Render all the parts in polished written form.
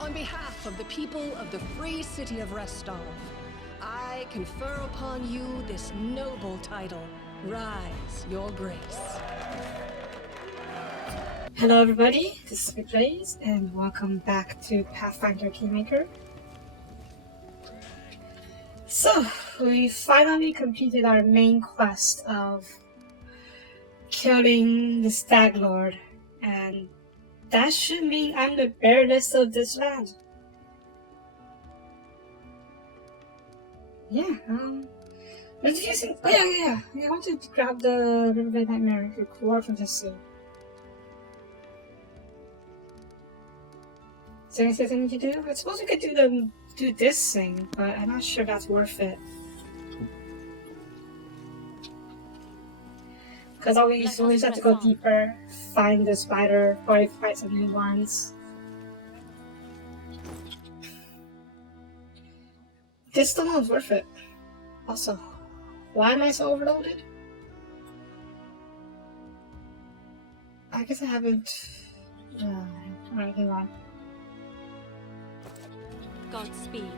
On behalf of the people of the free city of Restov, I confer upon you this noble title. Rise, your grace. Hello everybody, this is Blaze, and welcome back to Pathfinder Kingmaker. So, we finally completed our main quest of killing the Stag Lord, and that should mean I'm the baroness of this land. Yeah, introducing. Oh yeah. I wanted to grab the Riverbed Nightmare reward from this scene. Is there anything to do? I suppose we could do this thing, but I'm not sure that's worth it. Because always have to go deeper, find the spider, or fight some new ones. This still one's worth it. Also, why am I so overloaded? I guess I haven't. Alright, hang on. Godspeed.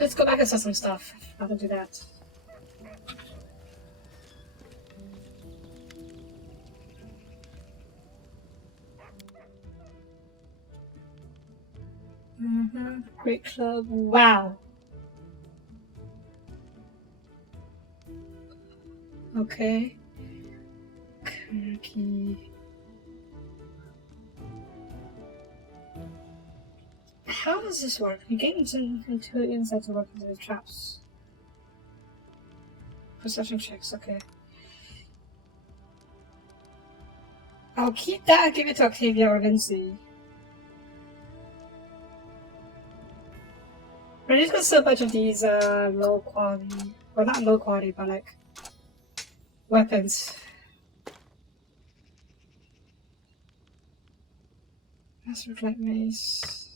Let's go back and sell some stuff. I can do that. Great club. Wow. Okay. Key. How does this work? You gain some insight to work into the traps. Perception checks, okay. I'll keep that and give it to Octavia or Lindsay. We're just gonna sell a bunch of these low quality, well not low quality, but like weapons. Masterwork mace.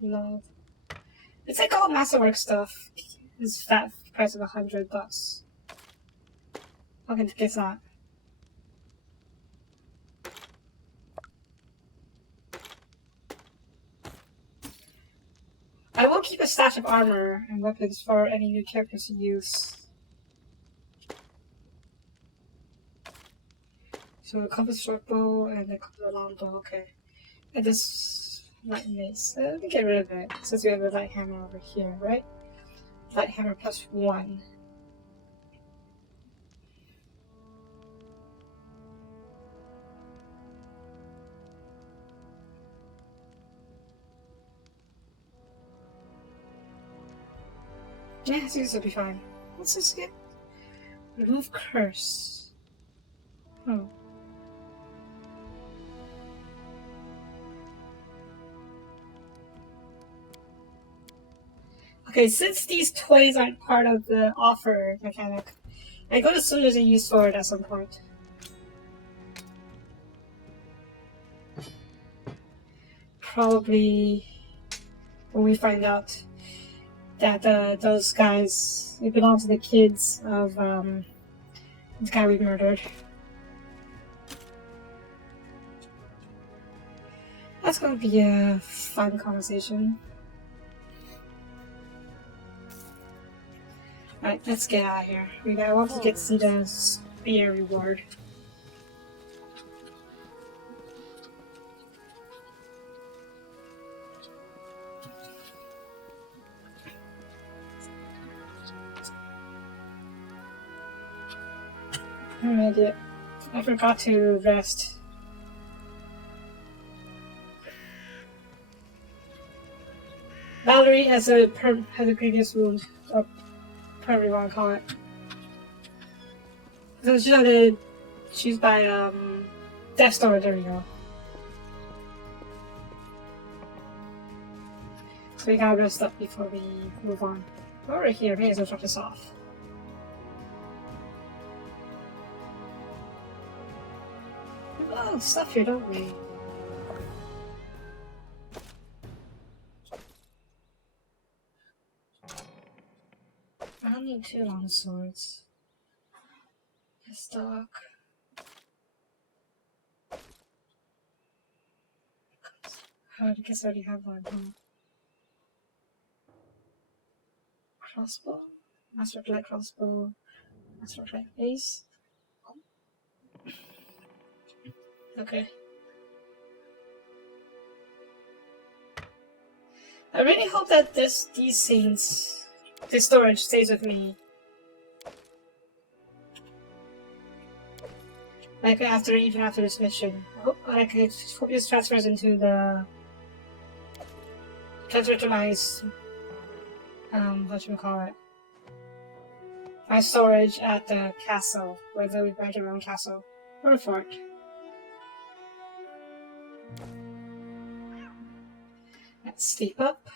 Love. It's like all masterwork stuff. It's fat price of $100. Okay, guess that. I will keep a stash of armor and weapons for any new characters to use. So a compass short bow and a compass long bow, okay. And this light mace. Let me get rid of it since we have a light hammer over here, right? Light hammer +1. Yeah, I think this will be fine. What's this again? Remove curse. Oh. Okay, since these toys aren't part of the offer mechanic, I gotta assume there's a use for it at some point. Probably when we find out that those guys, they belong to the kids of this guy we murdered. That's gonna be a fun conversation. Alright, let's get out of here. I want to get to see the spear reward. I'm an idiot. I forgot to rest. Valerie has a previous wound, or whatever you want to call it. So she's by Death Star. There we go. So we gotta rest up before we move on. Over here, may as well drop this off. Oh, stuff here, don't we? I don't need 2 long swords. Stock. I guess I already have one, huh? Crossbow? Master of Light Crossbow. Master of Light Ace. Okay. I really hope that this storage stays with me. Like even after this mission. I hope this transfers into transfer to my whatchamacallit. My storage at the castle, where we rent our own castle. Or a fort. Let's sleep up.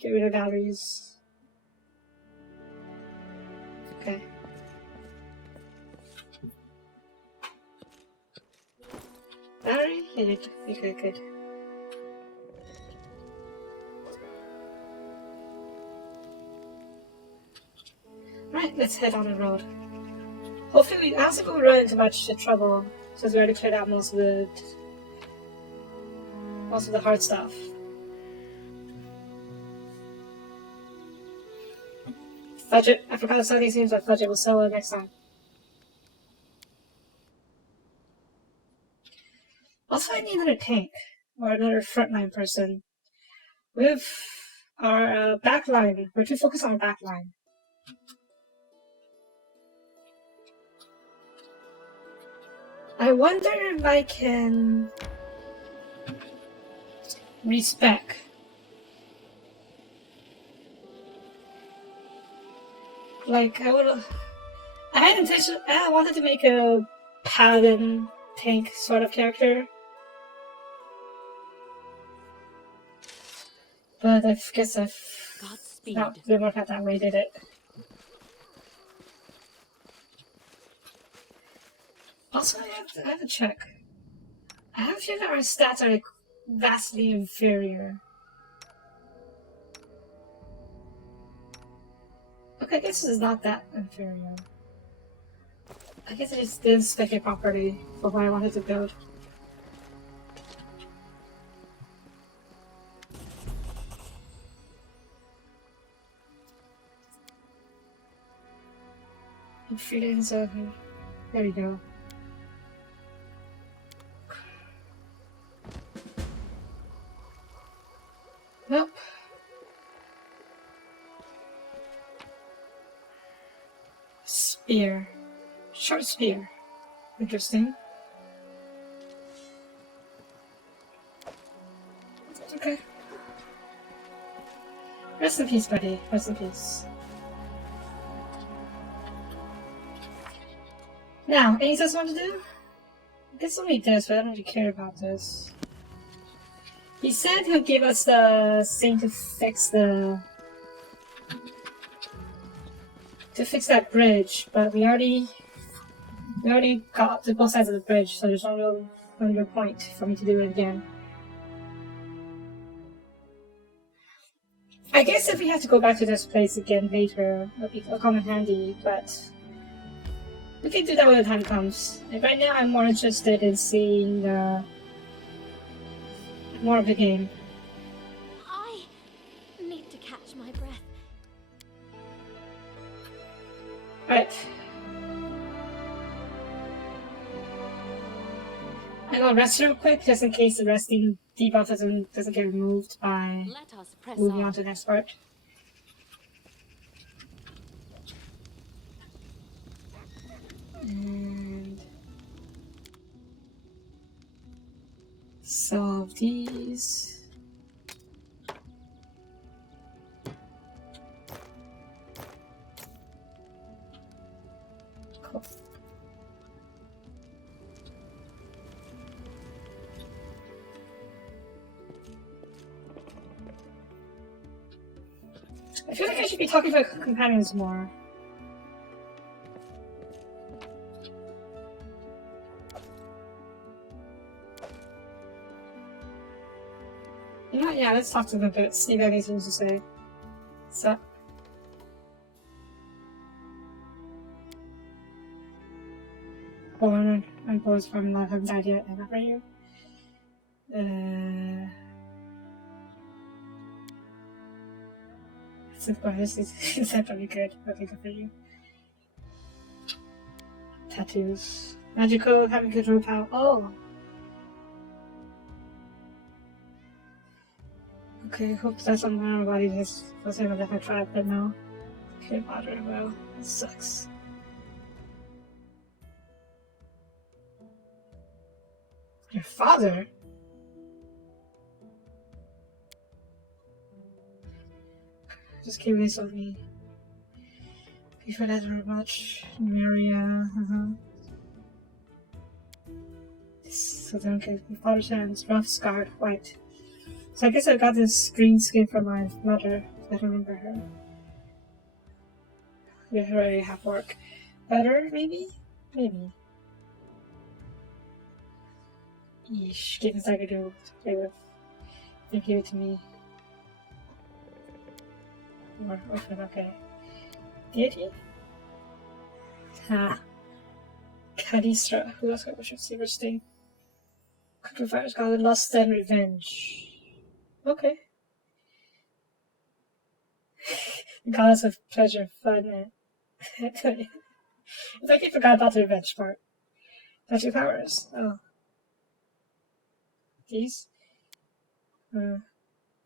Get rid of galleries. Okay. Battery? Yeah, good. Right, let's head on the road. Hopefully, I don't think we'll run into much trouble since we already cleared out most of the hard stuff. Budget. I forgot to sell these things, but budget. We'll sell it next time. Also, I need another tank or another frontline person. With our backline, we're too focused on our backline. I wonder if I can respec. Like I wanted to make a paladin tank sort of character. But I guess I've didn't work out that way, did it? Also, I have to check. I have a feeling that our stats are like vastly inferior. Okay, I guess this is not that inferior. I guess I just didn't spec it properly for what I wanted to build. Feelings of there we go. Nope. Spear. Short spear. Interesting. That's okay. Rest in peace, buddy. Rest in peace. Now, anything else I want to do? I guess I'll need this, but I don't really care about this. He said he'll give us the thing to fix that bridge, but we already got to both sides of the bridge, so there's no real point for me to do it again. I guess if we have to go back to this place again later, it'll come in handy, but we can do that when the time comes. And right now I'm more interested in seeing more of the game. I need to catch my breath. Right. I'm gonna rest real quick just in case the resting debuff doesn't get removed by moving on to the next part. And solve these. Cool. I feel like I should be talking to my companions more. You know what? Yeah, let's talk to them a bit, see if they have anything to say. So. Oh, my boys from not having died yet, and not right here. Surprise, is that probably good? Okay, good for you. Tattoos. Magical, having control power. Oh! Okay, hope that's on my body. This was able to have tried, but no. Okay, bother. Well, it sucks. Your father? Just curious of me. Before that very much. Maria, So then, okay, my father's hands, rough, scarred, white. So I guess I got this green skin from my mother. I don't remember her. We already have work. Better, maybe? Maybe. Yeesh, kittens I could do to play with. Don't give it to me. Or open, okay. Deity? Ha. Kadistra. Who else got worship Secret Sting? Sacrifice God, lust and revenge. Okay. Goddess of pleasure, fun. It's like you forgot about the revenge part. Got 2 powers. Oh. These?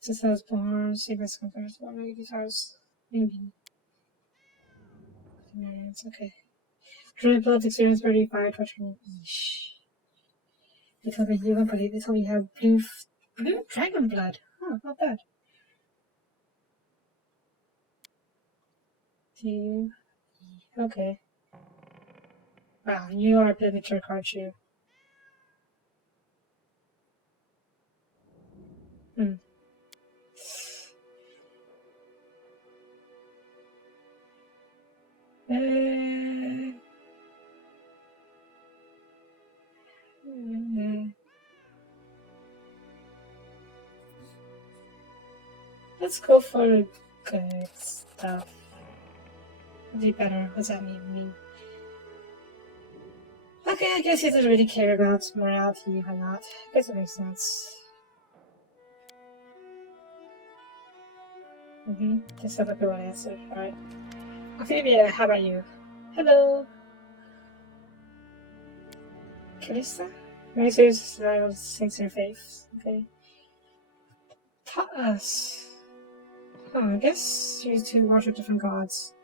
Since I was born, secrets compares to maybe these powers. Maybe. It's okay. Druid blood experience 35, torturing. Yeesh. They told me you don't believe. They told me you have blue dragon blood. Oh, not bad. Do you? Okay. Wow, you are a bit of a jerk, aren't you? Let's go for good stuff. Do better. What does that mean? Okay, I guess he doesn't really care about morality or not. I guess it makes sense. Just have a good answer. Alright. Ophelia, how about you? Hello. Kalista? Racers, I sings her face. Okay. Taught us. Oh, I guess you two worship different gods.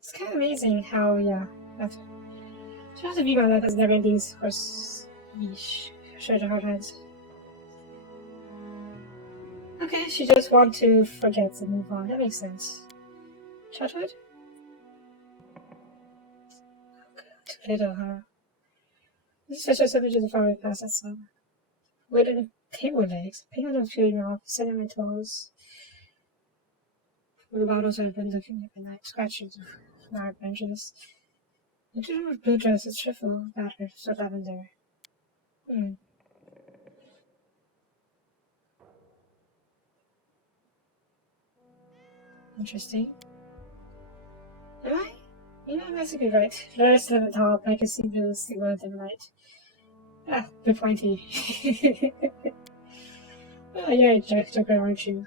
It's kind of amazing how, yeah, that's. She has to be my life as never in these, of course. Yeesh. Showed her hard hands. Okay, she just wants to forget and move on. That makes sense. Childhood? Too little, huh? This is just a bit of the far past, that's all. Where are the table legs? Picking them feeling off, setting my toes. The bottles have been looking at the night, scratches of flower benches. The two with blue dress is shriveled, battered, so lavender. Interesting. Am I? You know, that's a good right. First at the top, I can see the stigma of the light. Ah, bit pointy. Oh, you're a joker, aren't you?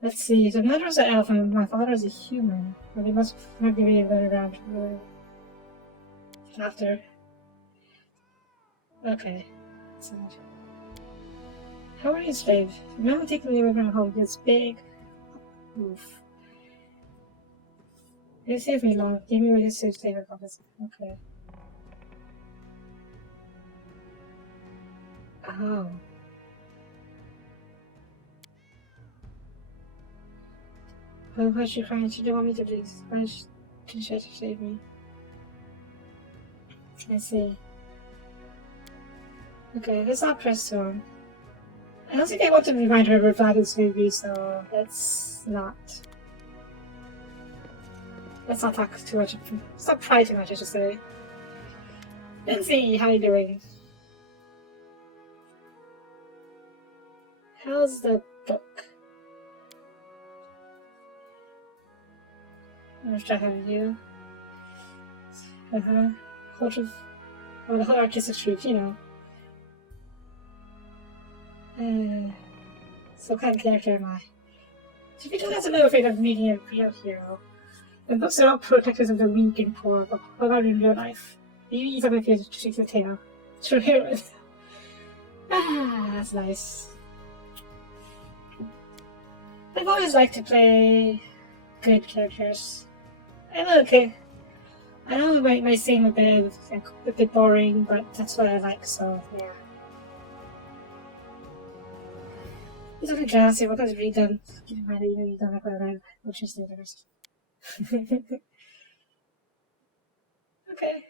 Let's see, the mother was an elf and my father is a human. But they must not be really good around after. Okay. So, how are you, slave? You know, taking me around home. It's big. Oof. You saved me long. Give me what you saved favorite office. Okay. Oh. Well, why's she crying? She didn't want me to do this. Why did she have to save me? I see. Okay, let's not press on. I don't think I want to remind her about this movie, so let's not. Let's not talk too much. Let's not pry too much, I should say. Lindsay, how you doing? How's the book? I'm gonna try having you. Whole of, well, the whole artistic street, you know. So what kind of character am I? To be told, that's a little afraid of meeting a real hero. The books are all protectors of the weak and poor, but what about in real life? You eat up my face to shake the tail. True heroes. Ah, that's nice. I've always liked to play good characters. I know, okay. I know it might seem a bit boring, but that's what I like, so yeah. It's okay, Jesse, what does read them? Keep in mind that you don't have a which is the rest. Okay.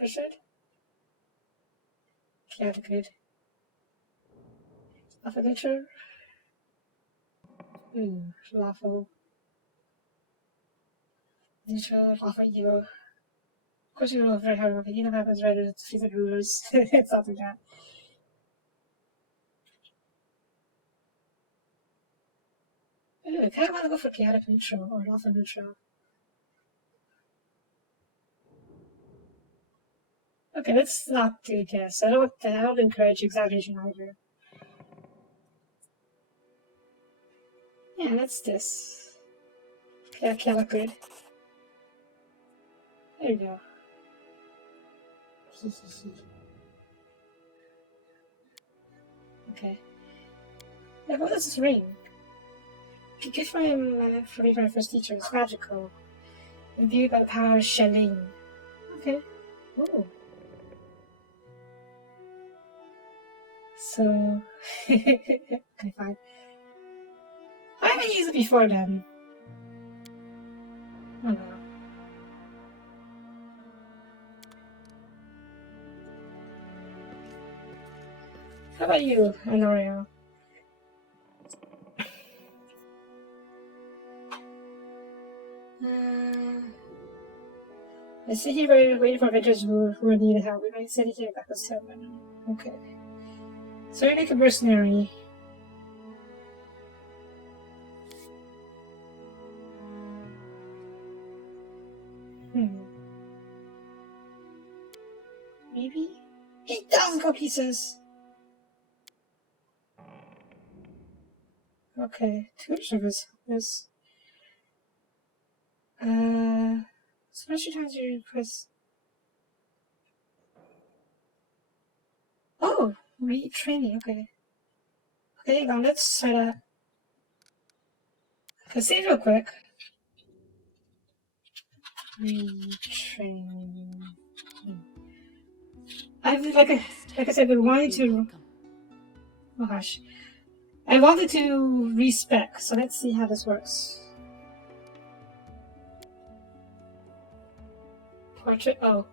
Richard? Yeah, good. Alpha nature? Lawful. Neutral, lawful evil. Of course you know very hard about it. You know how happens right as she's the rulers. It's something like that. I kind of want to go for chaotic neutral or lawful neutral. Okay, let's not do this. I don't encourage exaggeration either. Yeah, that's this. Okay, look good. There you go. Okay. Yeah, what is this ring? Gift for me from my first teacher. It's magical. Imbued by the power of Shaling. Okay. Ooh. So... okay, fine. I haven't used it before then. Oh no. How about you, Honorio? I sit here waiting for vendors who need help. We might sit here back with someone. Okay. So you're like a mercenary. Maybe? 8,000 gold pieces! Okay, two service. Yes. Especially times you request. Oh! Retraining, okay. Okay, now let's try to. Okay, save real quick. Retraining. Like I said, I've been wanting to. Oh gosh. I wanted to respec, so let's see how this works. Portrait. Oh.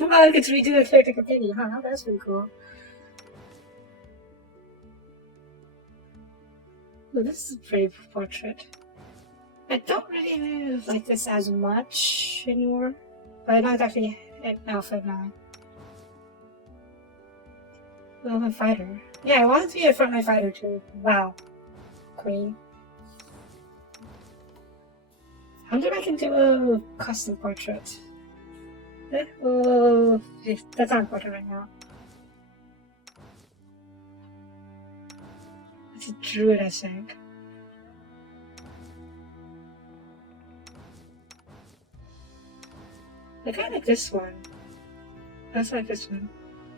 I get to redo the character companion, huh? That's pretty cool. Oh, this is a pretty portrait. I don't really like this as much anymore, but I know it's actually an alpha now. I'm a fighter. Yeah, I wanted to be a frontline fighter too. Wow. Queen. I wonder if I can do a custom portrait. Oh, that's not important right now. It's a druid, I think. I kind of like this one. Let's like this one.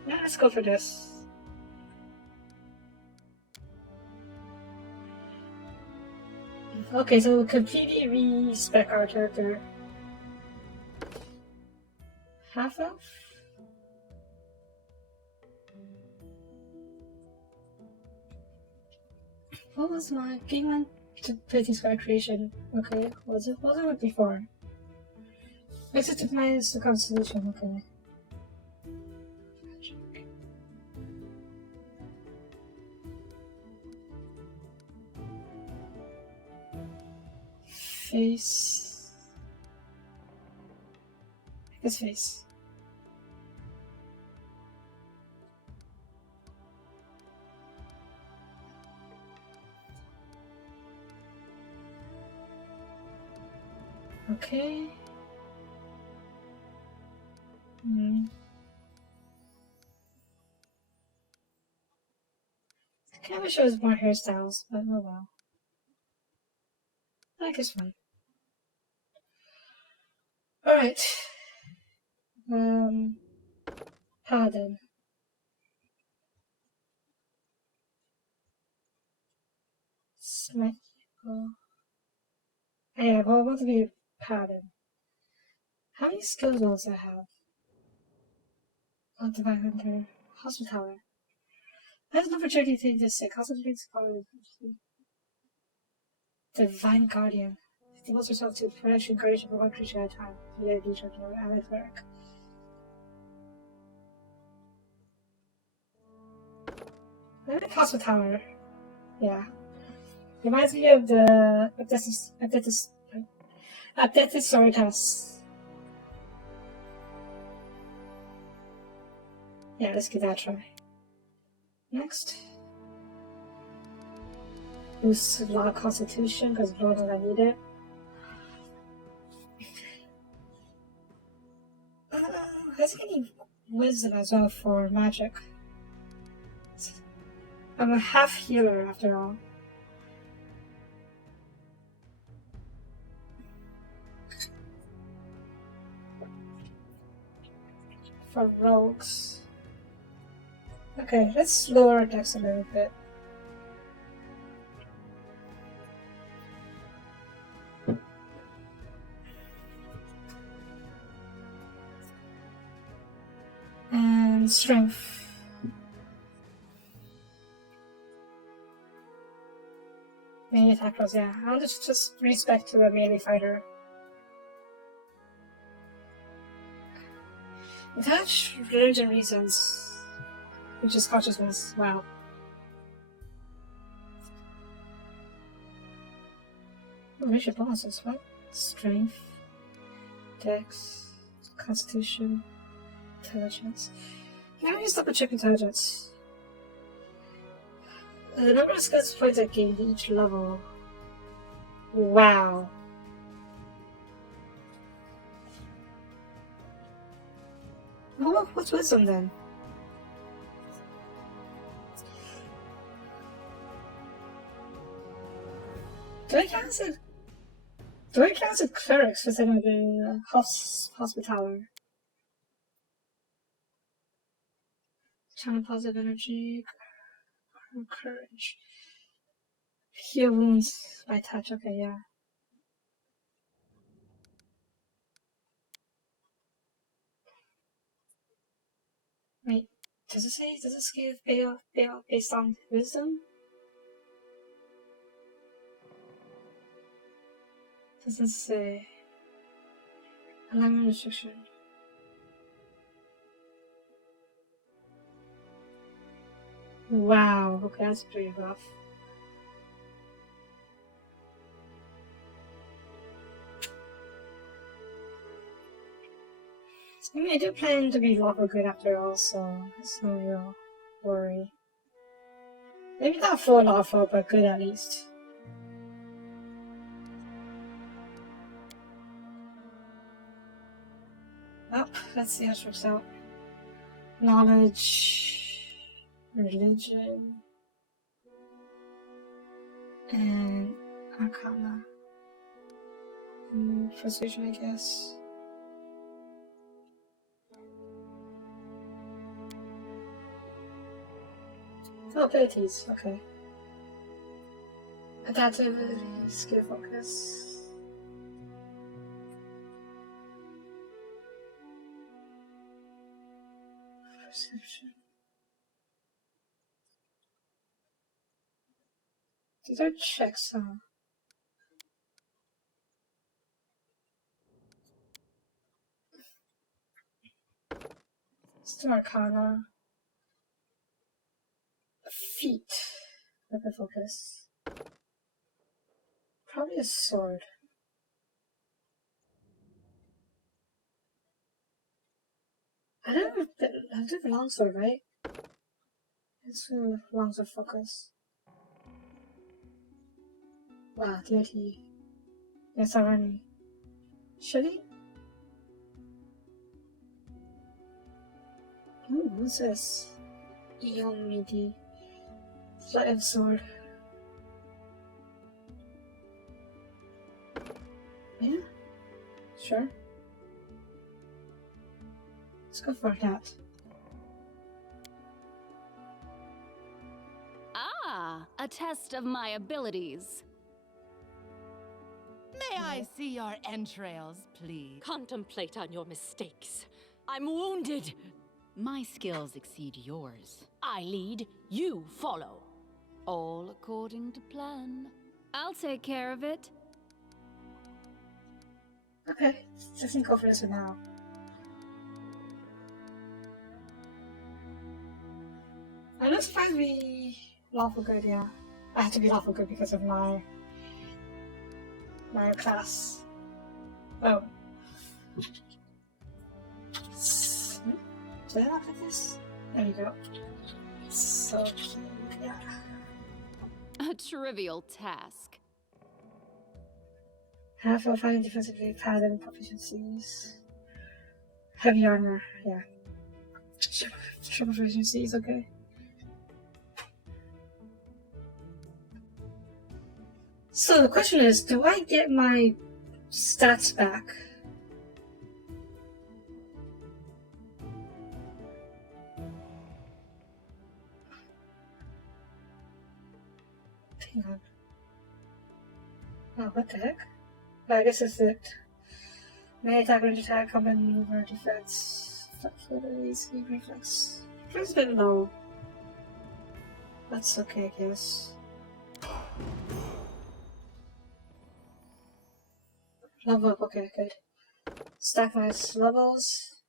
Yeah, let's go for this. Okay, so we'll completely respec our character. Half elf? What was my game one to Plating Sky creation? Okay, what was it before? Exit minus the constellation, okay. Face. His face. Okay. Kind of wish there was more hairstyles, but oh well. I like this one. Alright. Paladin. Smite. Oh. Yeah, well, I want to be Paladin. How many skills does I have? Oh, Divine Hunter. Hospitaller. There's an opportunity to this sick. Hospitaller. Divine Guardian. Devotes yourself to protection, guardianship of one creature at a time. Yeah, each of your allied cleric. Maybe Hospitaller. Yeah. Reminds me of the Adeptus Sororitas. Yeah, let's give that a try. Next. Boosts a lot of constitution because Lord knows I need it. Let's get any wisdom as well for magic. I'm a half healer after all. For rogues. Okay, let's lower our dex a little bit. And strength. Melee attack rolls, yeah. I'll just respect to the melee fighter. Attach religion reasons. Which is consciousness. Wow. Racial bonuses, what? Strength, dex, constitution, intelligence. Yeah, let me just double check intelligence. The number of skills points I gained each level. Wow. Oh, what's wisdom then? Do I count as clerics instead of the hospitaller? Channel positive energy, courage. Heal wounds by touch, okay, yeah. Wait, does it give payoff based on wisdom? Doesn't say. Alignment restriction. Wow, okay, that's pretty rough. I mean, I do plan to be lawful good after all, so it's no real worry. Maybe not full lawful, but good at least. Oh, let's see how it works out. Knowledge, religion, and arcana. And persuasion, I guess. Oh, abilities, okay. Adaptability, skill focus. Perception. These are checks, huh? It's arcana. Feet. Weapon focus. Probably a sword. I do the longsword, right? It's longsword focus. Wow, DT. Yes, I'm running. Should he? Ooh, what's this? Eon Midi. Flat sword. Yeah, sure. Let's go for that. Ah, a test of my abilities. May I see your entrails, please? Contemplate on your mistakes. I'm wounded. My skills exceed yours. I lead, you follow. All according to plan. I'll take care of it. Okay, let's go for this one now. I was supposed to be lawful good, yeah. I have to be lawful good because of my class. Oh. Do I look like this? There you go. So cute, yeah. A trivial task. Half of fighting defensively, paladin proficiencies. Heavy armor, yeah. Triple proficiencies, okay. So the question is, do I get my stats back? Hang on. Oh, what the heck? I guess it's it. May attack, range attack, combat maneuver, defense, flexibility, reflex. Reflex a bit low. That's okay, I guess. Level up, okay, good. Stack nice levels.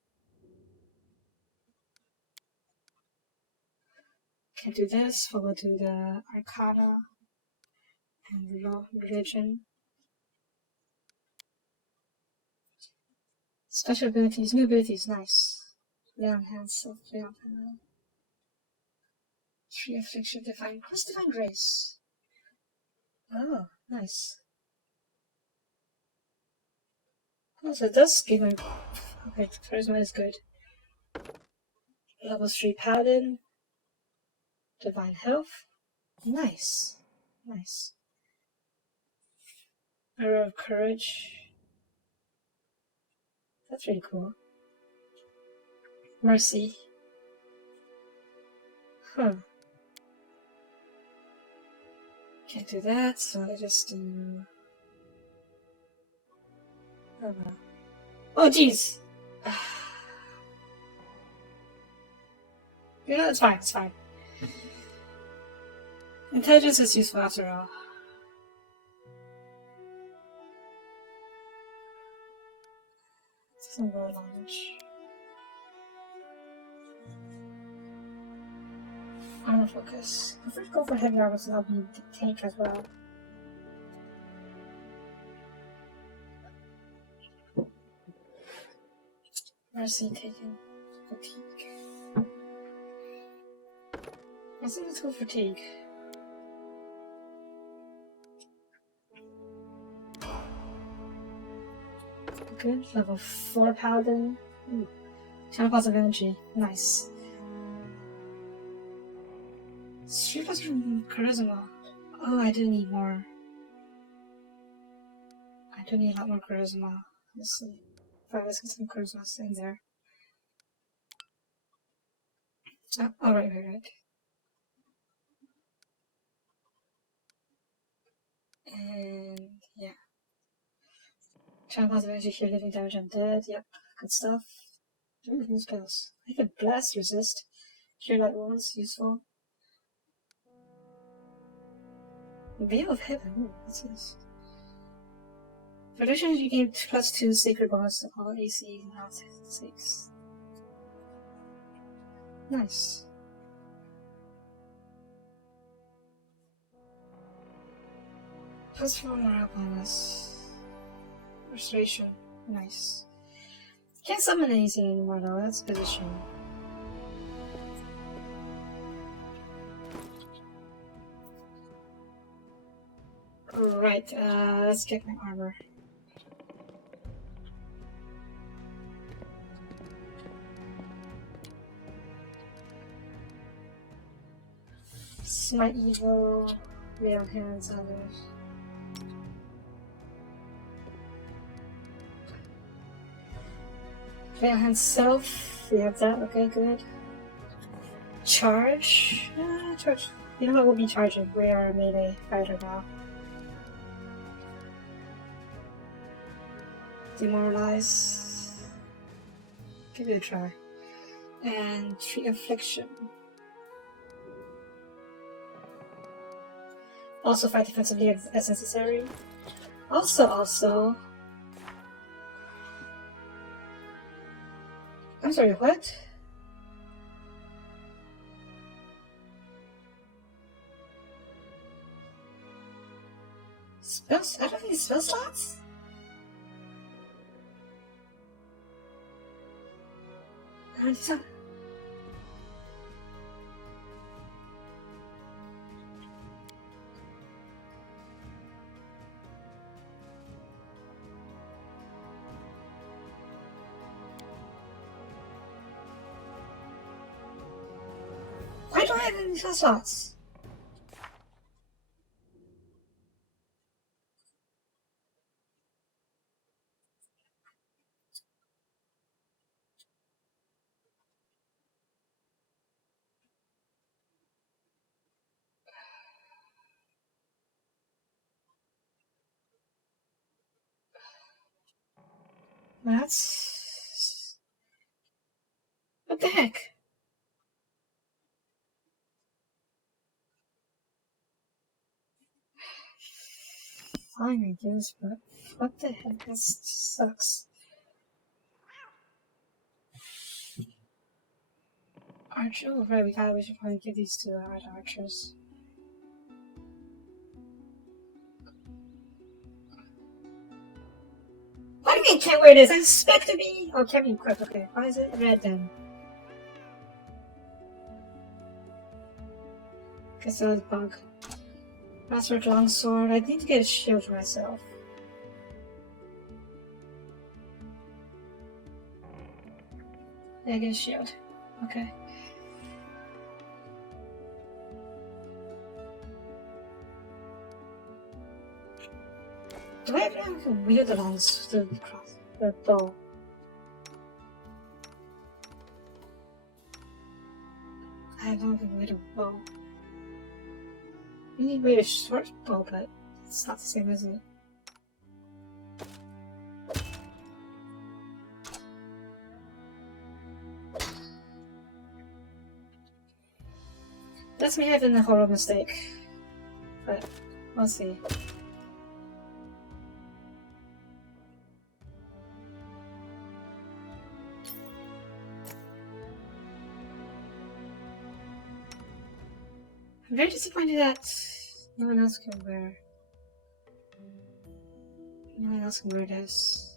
Can do this, we'll go to the Arcana and Religion. Special abilities, new abilities, nice. Lay on hands, self-lay on panel. Tree affliction, divine, what's divine grace? Oh, nice. Oh, so it does give me. Okay, the first one is good. Level 3 paladin. Divine health. Nice. Nice. Arrow of courage. That's really cool. Mercy. Huh. Can't do that, so I just do. Oh no. Oh jeez! Yeah, it's fine, it's fine. Intelligence is useful after all. Some more knowledge. Armor focus. I prefer to go for heavy armor so I'll be the tank as well. Mercy taken. Fatigue. I think let's go fatigue. Good. Level 4 paladin. 10 positive energy. Nice. 3 from charisma. Oh, I do need more. I do need a lot more charisma. Let's see. Let's get some charisma in there. Oh, alright, right. And yeah. 10 positive energy here, living damage undead. Yep, good stuff. Ooh, new spells. I can blast resist. Cure light wounds, useful. Veil of Heaven, ooh, what's this? For addition, you gain +2 sacred bonus to all AC and health 6. Nice. +4 morale bonus. Restoration, nice. Can't summon anything anymore though, that's a bit of a shame. Right, let's get my armor. Smite evil, lay on hands, others. Lay on hands self, we have that, okay, good. Charge? Charge. You know what, we'll be charging. We are a melee fighter now. Demoralize. Give it a try. And treat affliction. Also fight defensively as necessary. Also... I'm sorry, what? Spells? I don't need spell slots? I need some. Why do I have any spell slots? That's... What the heck? Fine, I guess, but what the heck? This sucks. Archer? Oh, right, we should probably give these to our archers. What do you mean can't wear this? I expect to be... Oh, can't be equipped, okay. Why is it red then? Guess that was bug. Master longsword. I need to get a shield for myself. Yeah, get a shield. Okay. Do I have to wield the the bow? I don't have a wield a bow. You need to wield a short bow, but it's not the same, is it? That's me having a horrible mistake. But we'll see. I'm very disappointed that no one else can wear. No one else can wear this.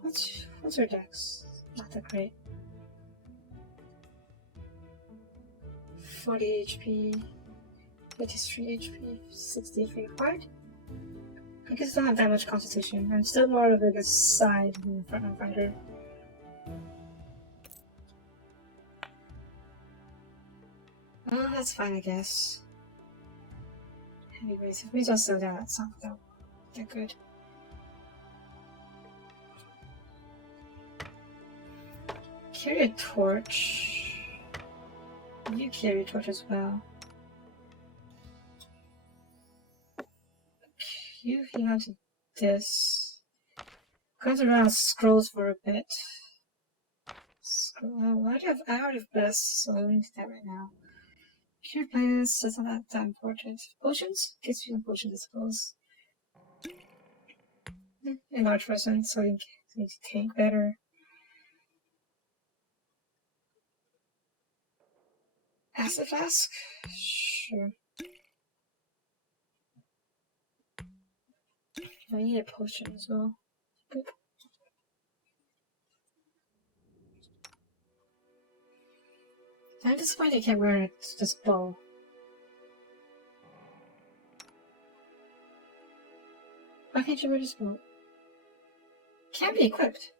What's her dex? Not that great. 40 HP, 53 HP, 60 HP required. I guess I don't have that much constitution. I'm still more of a side than a front fighter. Oh, that's fine, I guess. Anyways, if we just slow down, that's not that good. Carry a torch. You carry a torch as well. You hang on to this. Going around scrolls for a bit. I already have best, so I don't need that right now. Cure plants, that's not that important. Potions? Gives you potions, I suppose. A large person, so you need to tank better. Acid flask? Sure. I need a potion as well. Good. I'm disappointed I can't wear this bow. Why can't you wear this bow? Can't be equipped.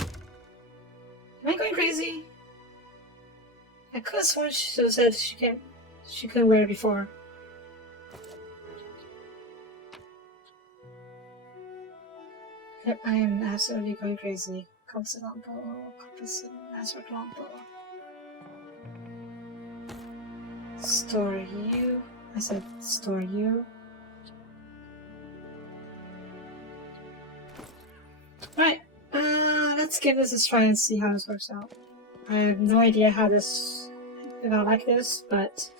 Am I going crazy? I could have sworn she said she couldn't wear it before. I am absolutely going crazy. Composite longbow, composite master longbow. Store you. I said store you. Right. Let's give this a try and see how this works out. I have no idea how this, if I like this, but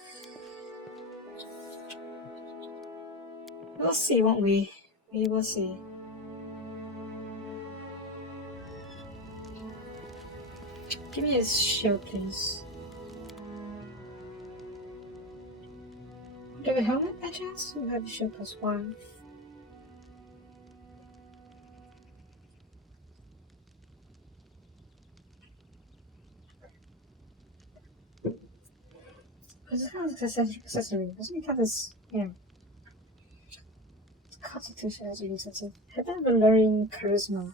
we'll see, won't we? We will see. Give me a shield, please. Do we have a helmet by chance? We have a shield +1. Because this kind of accessory. Doesn't it have this, constitution as a sensitive. Have that alluring charisma.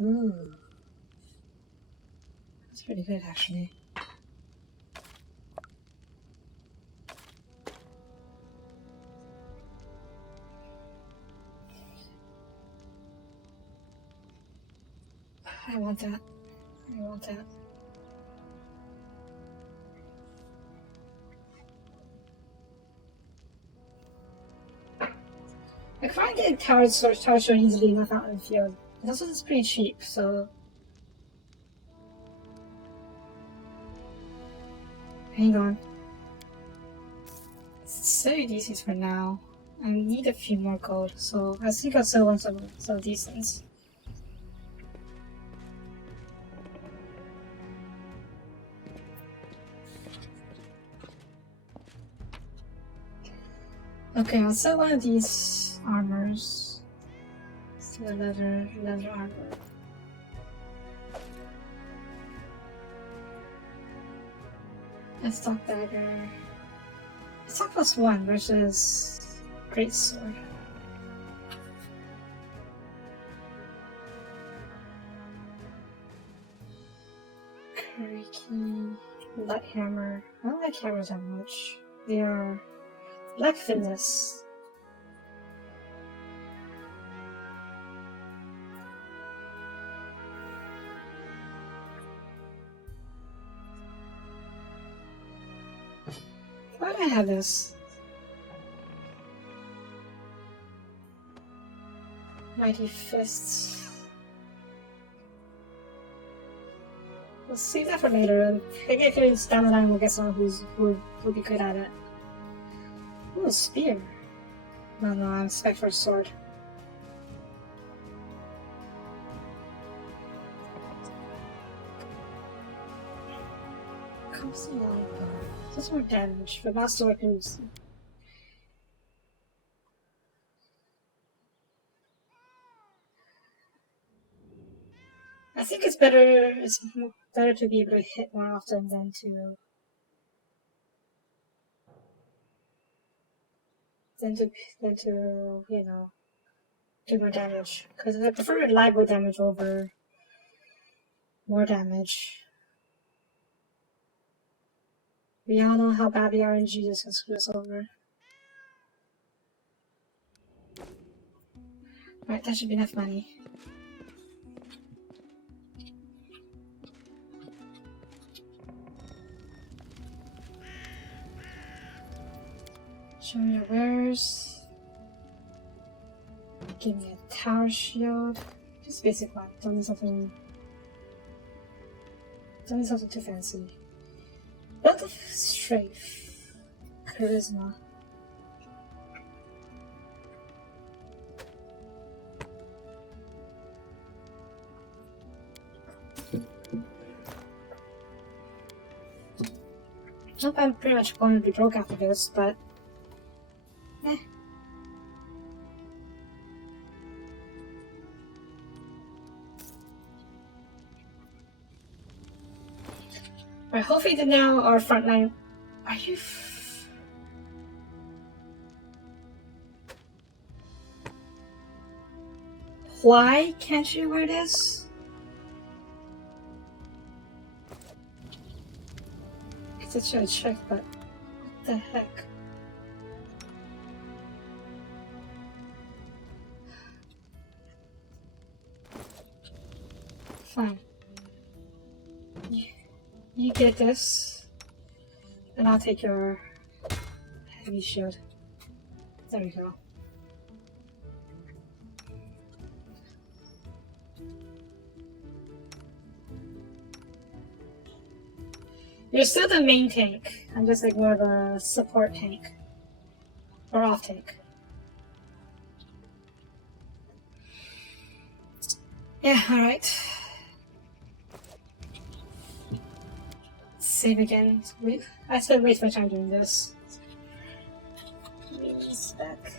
Ooh. That's pretty good, actually. I want that. I want that. I can't get tower sword easily enough out in the field. And also, it's pretty cheap, so. Hang on. So DCs for now. I need a few more gold, so I think I'll sell some of these things. Okay, I'll sell one of these armors. Let's do a leather armor. A stock dagger. Stock +1 versus great sword. Curry key. Light hammer. I don't like hammers that much. They are lack fitness. Why do I have this? Mighty fists. We'll save that for later. Maybe if it's down the line, we'll get someone who'll be good at it. Ooh, a spear. No, I'm spec for a sword. Constant longbow. Does more damage, but master weapons. I think it's better to be able to hit more often than to do more damage. Because I prefer reliable damage over more damage. We all know how bad the RNG is gonna screw us over. Right, that should be enough money. Show me your wares. Give me a tower shield. Just basic one. Don't need something too fancy. Belt of strength. Charisma. Nope, I'm pretty much going to be broke after this, but eh. Right, hopefully now our frontline. Are you? Why can't you wear this? to try to check, but what the heck? Fine. You get this, and I'll take your heavy shield. There we go. You're still the main tank. I'm just like more of a support tank. Or off tank. Yeah, alright. Save again. I spent way too much time doing this. These back.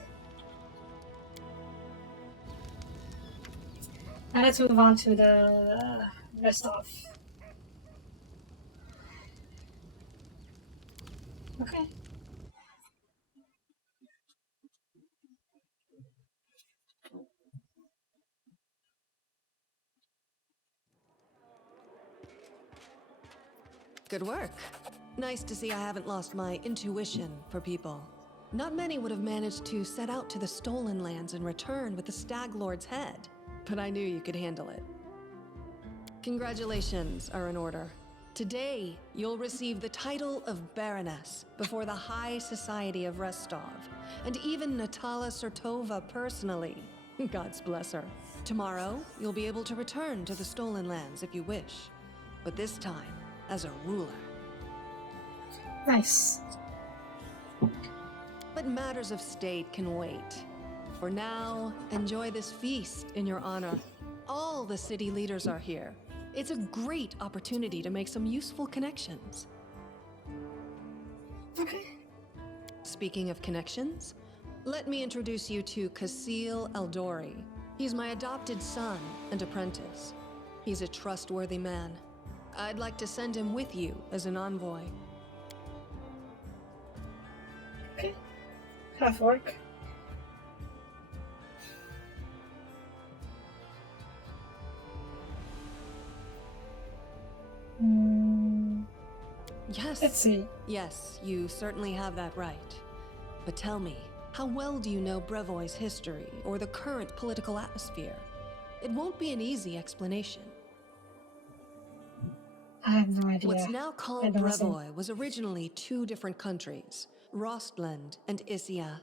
Now let's move on to the rest off. Okay. Good work. Nice to see I haven't lost my intuition for people. Not many would have managed to set out to the Stolen Lands and return with the Stag Lord's head, but I knew you could handle it. Congratulations are in order. Today, you'll receive the title of Baroness before the High Society of Restov, and even Natala Sertova personally. God's bless her. Tomorrow, you'll be able to return to the Stolen Lands if you wish, but this time as a ruler. Nice. But matters of state can wait. For now, enjoy this feast in your honor. All the city leaders are here. It's a great opportunity to make some useful connections. Okay. Speaking of connections, let me introduce you to Kasil Eldori. He's my adopted son and apprentice. He's a trustworthy man. I'd like to send him with you as an envoy. Okay. Half work. Yes. Let's see. Yes, you certainly have that right. But tell me, how well do you know Brevoy's history or the current political atmosphere? It won't be an easy explanation. I have no idea. What's now called Brevoy was originally two different countries, Rostland and Issia.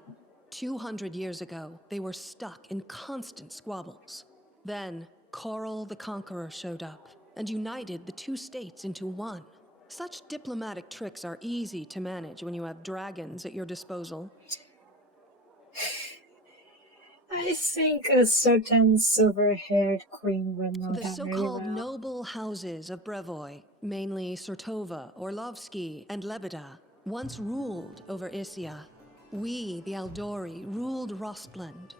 200 years ago, they were stuck in constant squabbles. Then, Coral the Conqueror showed up and united the two states into one. Such diplomatic tricks are easy to manage when you have dragons at your disposal. I think a certain silver-haired queen would know The that very so-called well. noble houses of Brevoy, mainly Sertova, Orlovsky, and Lebeda, once ruled over Issia. We, the Aldori, ruled Rostland.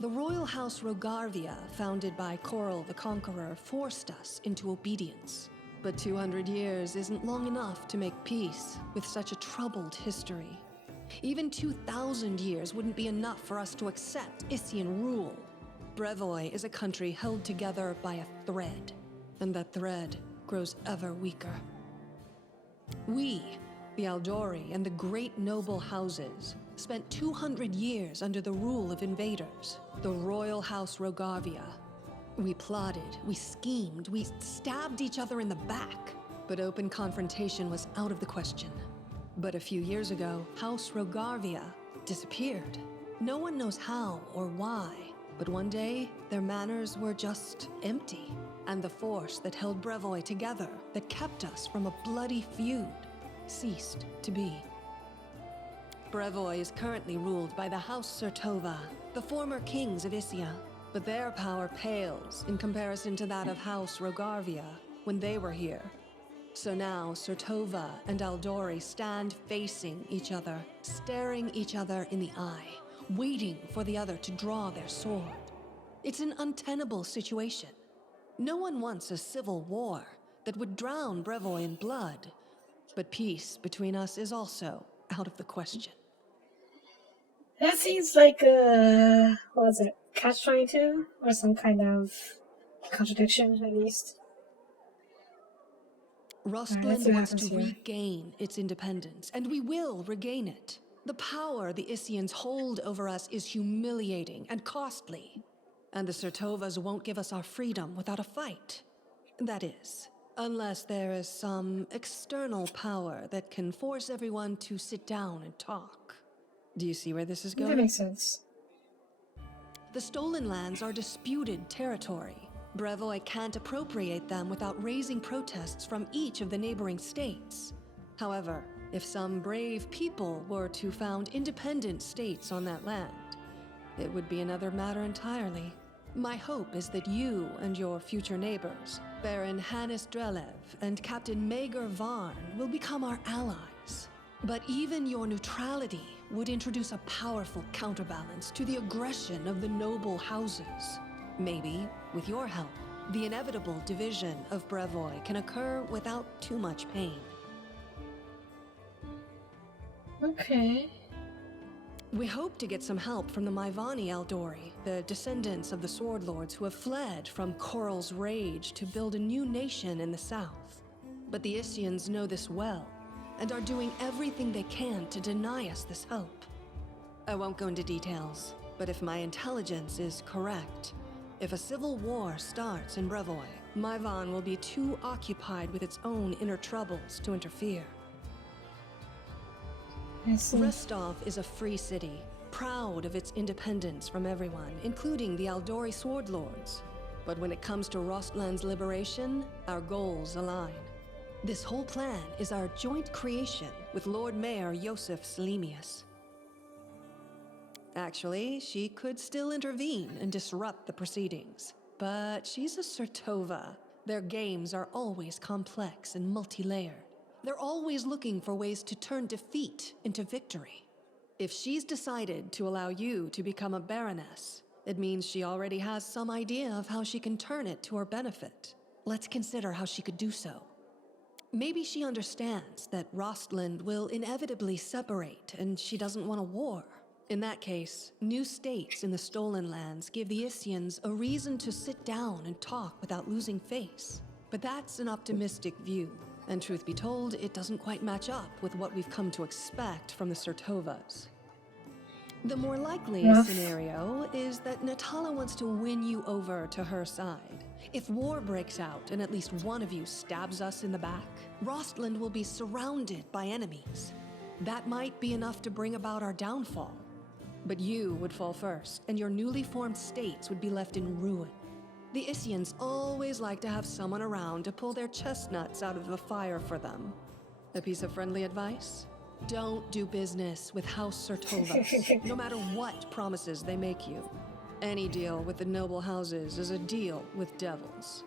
The royal house Rogarvia, founded by Coral the Conqueror, forced us into obedience. But 200 years isn't long enough to make peace with such a troubled history. Even 2,000 years wouldn't be enough for us to accept Issian rule. Brevoy is a country held together by a thread, and that thread grows ever weaker. We, the Aldori and the great noble houses, spent 200 years under the rule of invaders, the royal house Rogarvia. We plotted, we schemed, we stabbed each other in the back, but open confrontation was out of the question. But a few years ago, House Rogarvia disappeared. No one knows how or why, but one day, their manors were just empty, and the force that held Brevoy together, that kept us from a bloody feud, ceased to be. Brevoy is currently ruled by the House Sertova, the former kings of Issia, but their power pales in comparison to that of House Rogarvia when they were here. So now Sertova and Aldori stand facing each other, staring each other in the eye, waiting for the other to draw their sword. It's an untenable situation. No one wants a civil war that would drown Brevoy in blood, but peace between us is also out of the question. That seems like a, what was it, catch-22? Or some kind of contradiction, at least. let's Rostland see what wants to happens here. regain its independence, and we will regain it. The power the Isians hold over us is humiliating and costly. And the Sertovas won't give us our freedom without a fight. That is, unless there is some external power that can force everyone to sit down and talk. Do you see where this is That going? makes sense. The stolen lands are disputed territory. Brevoy can't appropriate them without raising protests from each of the neighboring states. However, if some brave people were to found independent states on that land, it would be another matter entirely. My hope is that you and your future neighbors, Baron Hannes Drelev and Captain Mager Varn, will become our allies. But even your neutrality would introduce a powerful counterbalance to the aggression of the noble houses. Maybe, with your help, the inevitable division of Brevoy can occur without too much pain. Okay. We hope to get some help from the Maivani Eldori, the descendants of the Sword Lords who have fled from Coral's rage to build a new nation in the south. But the Isians know this well, and are doing everything they can to deny us this hope. I won't go into details, but if my intelligence is correct, if a civil war starts in Brevoy, Maivan will be too occupied with its own inner troubles to interfere. I see. Rostov is a free city, proud of its independence from everyone, including the Aldori Sword Lords. But when it comes to Rostland's liberation, our goals align. This whole plan is our joint creation with Lord Mayor Yosef Selimius. Actually, she could still intervene and disrupt the proceedings. But she's a Sertova. Their games are always complex and multi-layered. They're always looking for ways to turn defeat into victory. If she's decided to allow you to become a baroness, it means she already has some idea of how she can turn it to her benefit. Let's consider how she could do so. Maybe she understands that Rostland will inevitably separate and she doesn't want a war. In that case, new states in the Stolen Lands give the Isians a reason to sit down and talk without losing face. But that's an optimistic view. And truth be told, it doesn't quite match up with what we've come to expect from the Sertovas. The more likely scenario is that Natala wants to win you over to her side. If war breaks out and at least one of you stabs us in the back, Rostland will be surrounded by enemies. That might be enough to bring about our downfall. But you would fall first, and your newly formed states would be left in ruin. The Isians always like to have someone around to pull their chestnuts out of the fire for them. A piece of friendly advice? Don't do business with House Sertovas, no matter what promises they make you. Any deal with the noble houses is a deal with devils.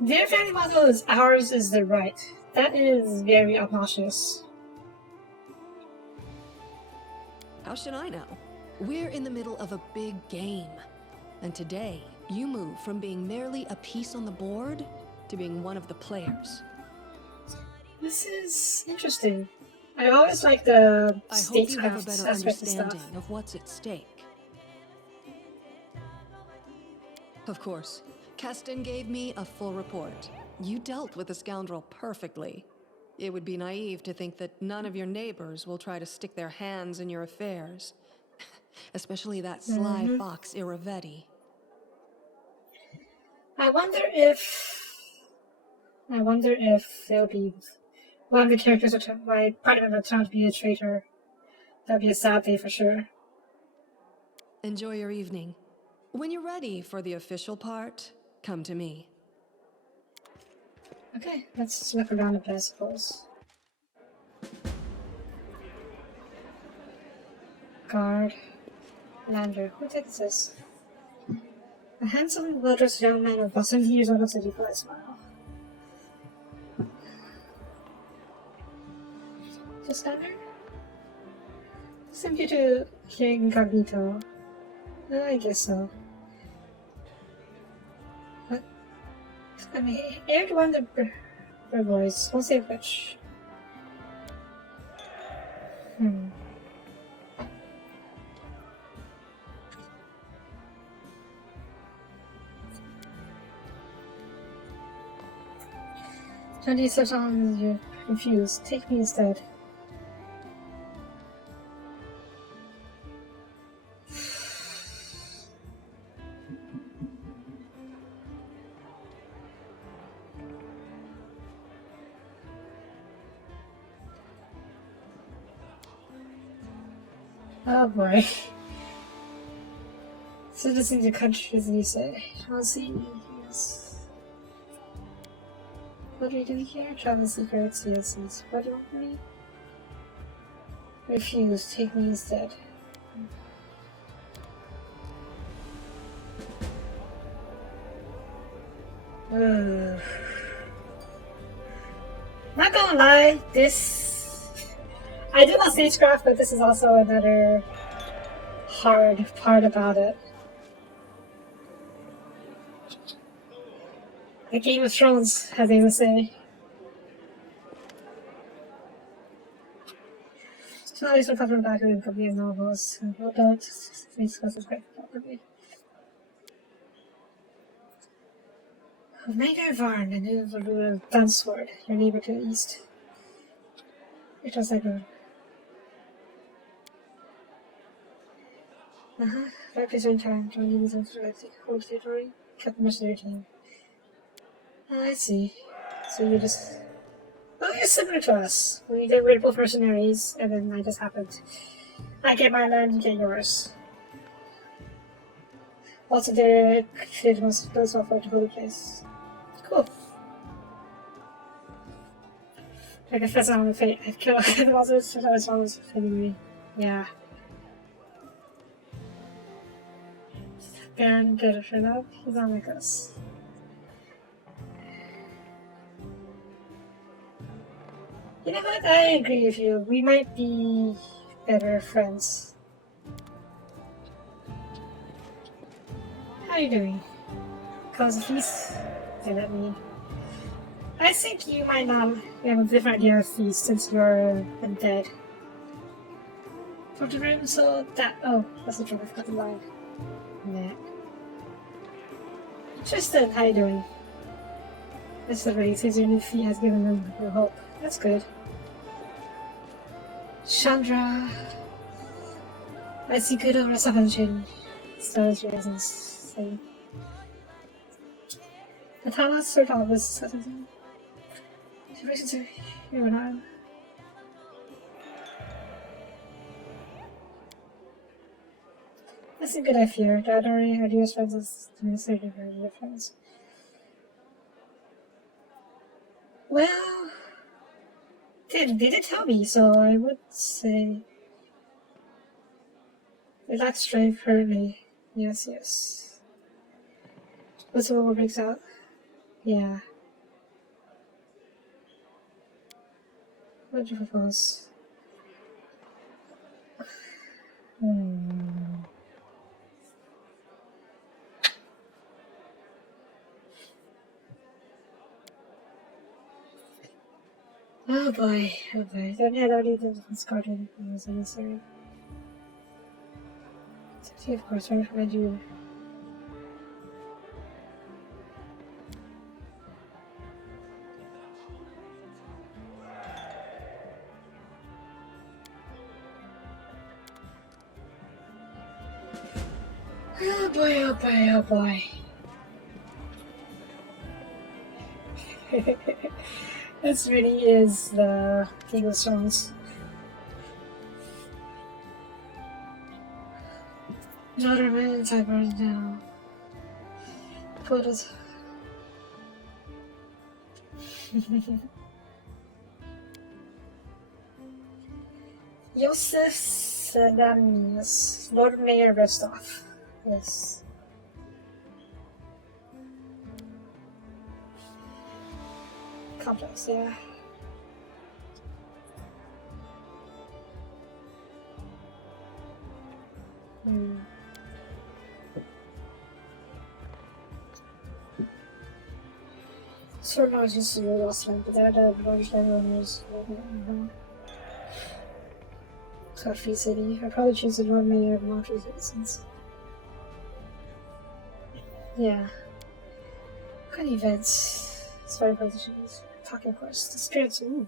Their family motto is ours is the right. That is very obnoxious. How should I know? We're in the middle of a big game. And today, you move from being merely a piece on the board to being one of the players. This is interesting. I always like the I hope you have a statecraft better aspect of understanding stuff. of what's at stake. Of course, Keston gave me a full report. You dealt with the scoundrel perfectly. It would be naive to think that none of your neighbors will try to stick their hands in your affairs. Especially that sly fox Iravetti. I wonder if it'll be one of the characters my party member turn out to be a traitor. That'd be a sad day for sure. Enjoy your evening. When you're ready for the official part, come to me. Okay, let's look around a bit, I suppose. Guard. Lander. Who takes this? A handsome, well-dressed young man of about 70 years old looks at you with a smile. Just Lander? Send you to King Incognito. I guess so. But I mean, everyone the boys. We'll say which. 20 steps on, you refuse. Take me instead. Oh boy. Citizens of countries, you say. I'll see. Yes. What are you doing here? Travel secrets, yes. What do you want from me? Refuse. Take me instead. Not gonna lie, I do love stagecraft, but this is also another hard part about it. The Game of Thrones, as they would say. So at least we're covering back in a couple of novels. No doubt, these classes quite properly. Maker Varn, the new ruler of Dunsword, your neighbor to the east. It was like a... Right place in time, joining these intergalactic hold territory, cut the mercenary team. I see. So you're just... Well, you're similar to us. We get rid of both mercenaries, and then I just happened. I get my land, you get yours. Also, they're created those offer to hold the place. Cool. I guess that's not my fate. I've killed also as well as anyway. Yeah. Baron, get it for love. He's not like us. You know what? I agree with you. We might be better friends. How are you doing? Cause feast? Look at me. I think you might not have a different idea of feast since you're undead. For the room, so that. Oh, that's the trouble. I forgot the line. Nah. Tristan, how you doing? This is really says your new feat has given them new hope. That's good. Chandra. I see good over assumption. Stars reasons. So. Katana served all of this citizen. Situations are here and on. That's a good idea. Dad already had US friends as administrative and your friends. Well, they did tell me, so I would say they lack strength currently. Yes, yes. What's the what breaks out? Yeah. What do you propose? Oh boy, oh boy. Don't head out either discarded as necessary. Safety, of course, I recommend you. Oh boy, oh boy, oh boy. This really is the King of Songs. Another minute I burned down. Put it. Josef Sadamius, Lord Mayor Rostov. Yes. Complex, yeah. Sword knowledge is really awesome, but that large level is Soapie City. I'd probably choose the Lord Mayor of Montreux citizens. Yeah. What kind of events? Sorry, positions. Talking quest. The spirits. Ooh.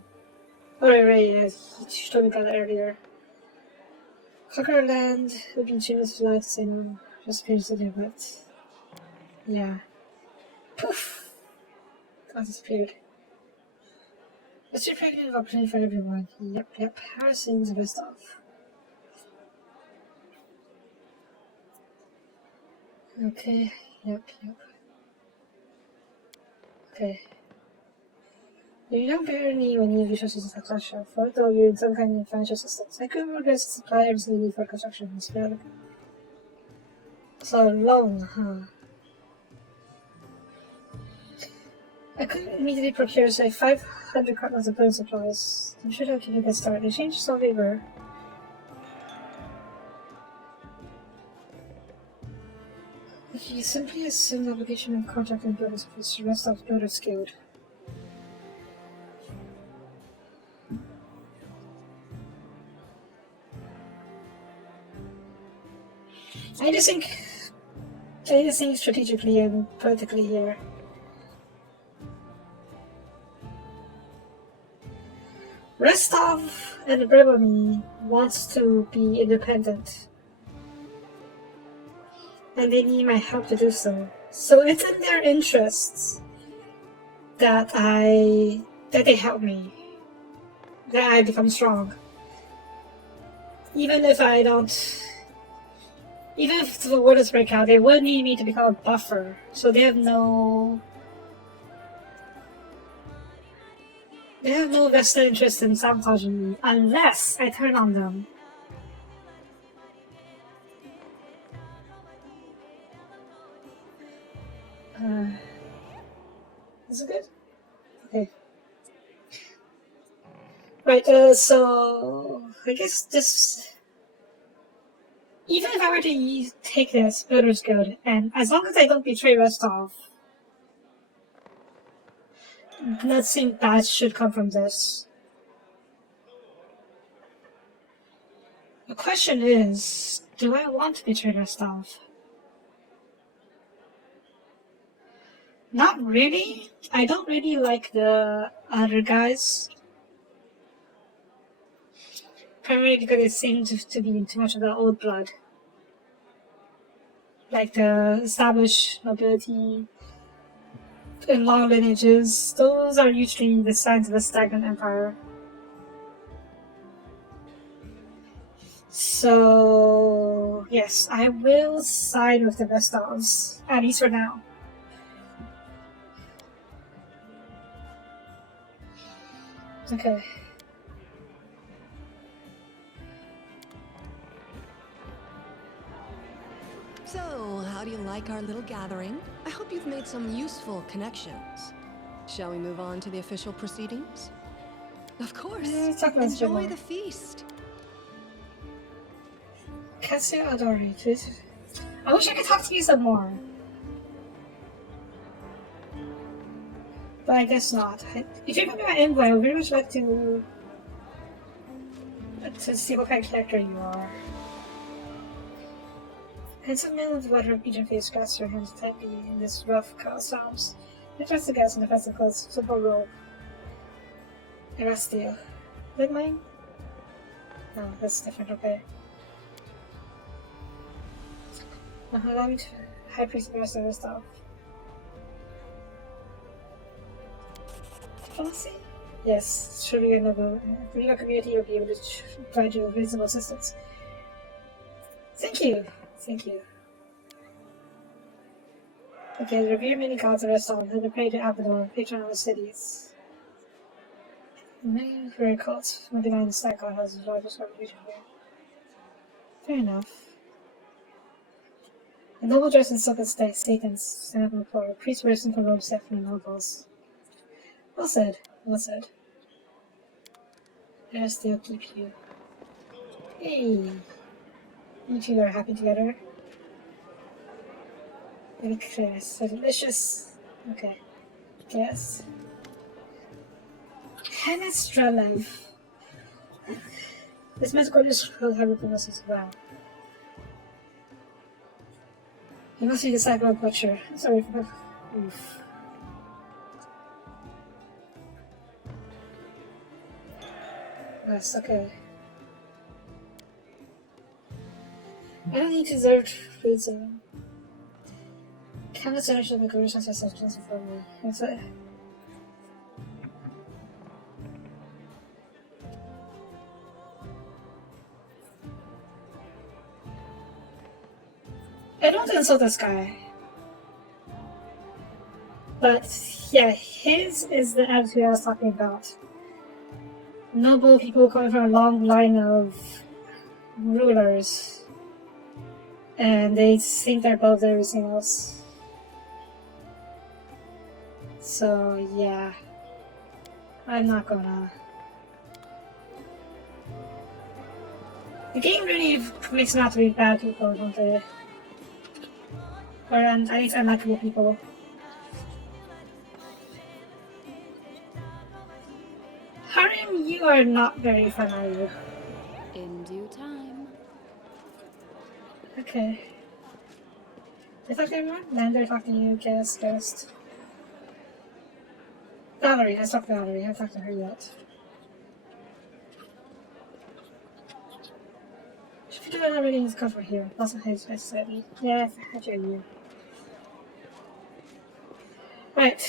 Oh, right, yeah. You told me about that earlier. Conquer land would be genius to say no. Just appears to do, but. Yeah. Poof! God disappeared. Let's repair the opportunity for everyone. Yep. Harrison's the best off. Okay, yep. Okay. You don't bear any when you need resources in construction, for though you're in some kind of financial assistance. I could progress to supply everything you need for construction. It's been so long, huh? I could immediately procure, say, 500 cartons of building supplies. I'm sure that'll give you a good start. They changed some labor. You simply assume the obligation of contracting builders with the rest of builders guild. I just think strategically and politically here. Rostov and Brevony wants to be independent. And they need my help to do so. So it's in their interests that they help me. That I become strong. Even if the war does break out, they would need me to become a buffer. So they have no vested interest in sabotaging me unless I turn on them. Is it good? Okay. Right, so I guess this. Even if I were to take this, Builder's Guild, and as long as I don't betray Rostov, nothing bad should come from this. The question is, do I want to betray Rostov? Not really. I don't really like the other guys. Primarily because it seemed to be too much of the old blood. Like the established nobility and long lineages. Those are usually the signs of a stagnant empire. So, yes, I will side with the Vestovs, at least for now. Okay. So, how do you like our little gathering? I hope you've made some useful connections. Shall we move on to the official proceedings? Of course. Enjoy the feast. Cassia adorated. I wish I could talk to you some more. But I guess not. If you're going to be my envoy, I would very much like to see what kind of character you are. Handsome man with the weather pigeon face grasps your hands tightly in this rough sounds. I trust the guys in the festive clothes, simple robe. Erastio. Like mine? No, that's different, okay. Allow me to high priest the rest of this stuff. Diplomacy? Yes, surely another. I believe our community will be able to provide you with reasonable assistance. Thank you. Okay, the revered many gods of Restov, who pray to Abaddon, patron of the cities. Many very cults, one divine stack god has the largest reputation here. Fair enough. A noble dressed in silken satans stand up on the floor. A priest wears simple robes set from the nobles. Well said. Yes, they'll keep you. Hey! You two are happy together. Very clear. So delicious. Okay. Yes. Hannah Stralev. This magical dish will have reproduced as well. You must be the cycle butcher. Sorry for oof. Yes, okay. I don't need to deserve food saving. Countless generations of my career ancestors before me. That's it. I don't want to insult this guy. But yeah, his is the attitude I was talking about. Noble people coming from a long line of rulers. And they think they're above everything else. So yeah. I'm not gonna. The game really makes not to be bad people, don't they? Or at least unlikable people. Harim, you are not very fun, are you? In due time. Okay. Did I talk to everyone? Lander, talk to you, guest. Valerie, let's talk to Valerie. I haven't talked to her yet. Should we do another reading cover here? Lots of heads, I said. Yeah, I hear you. Right.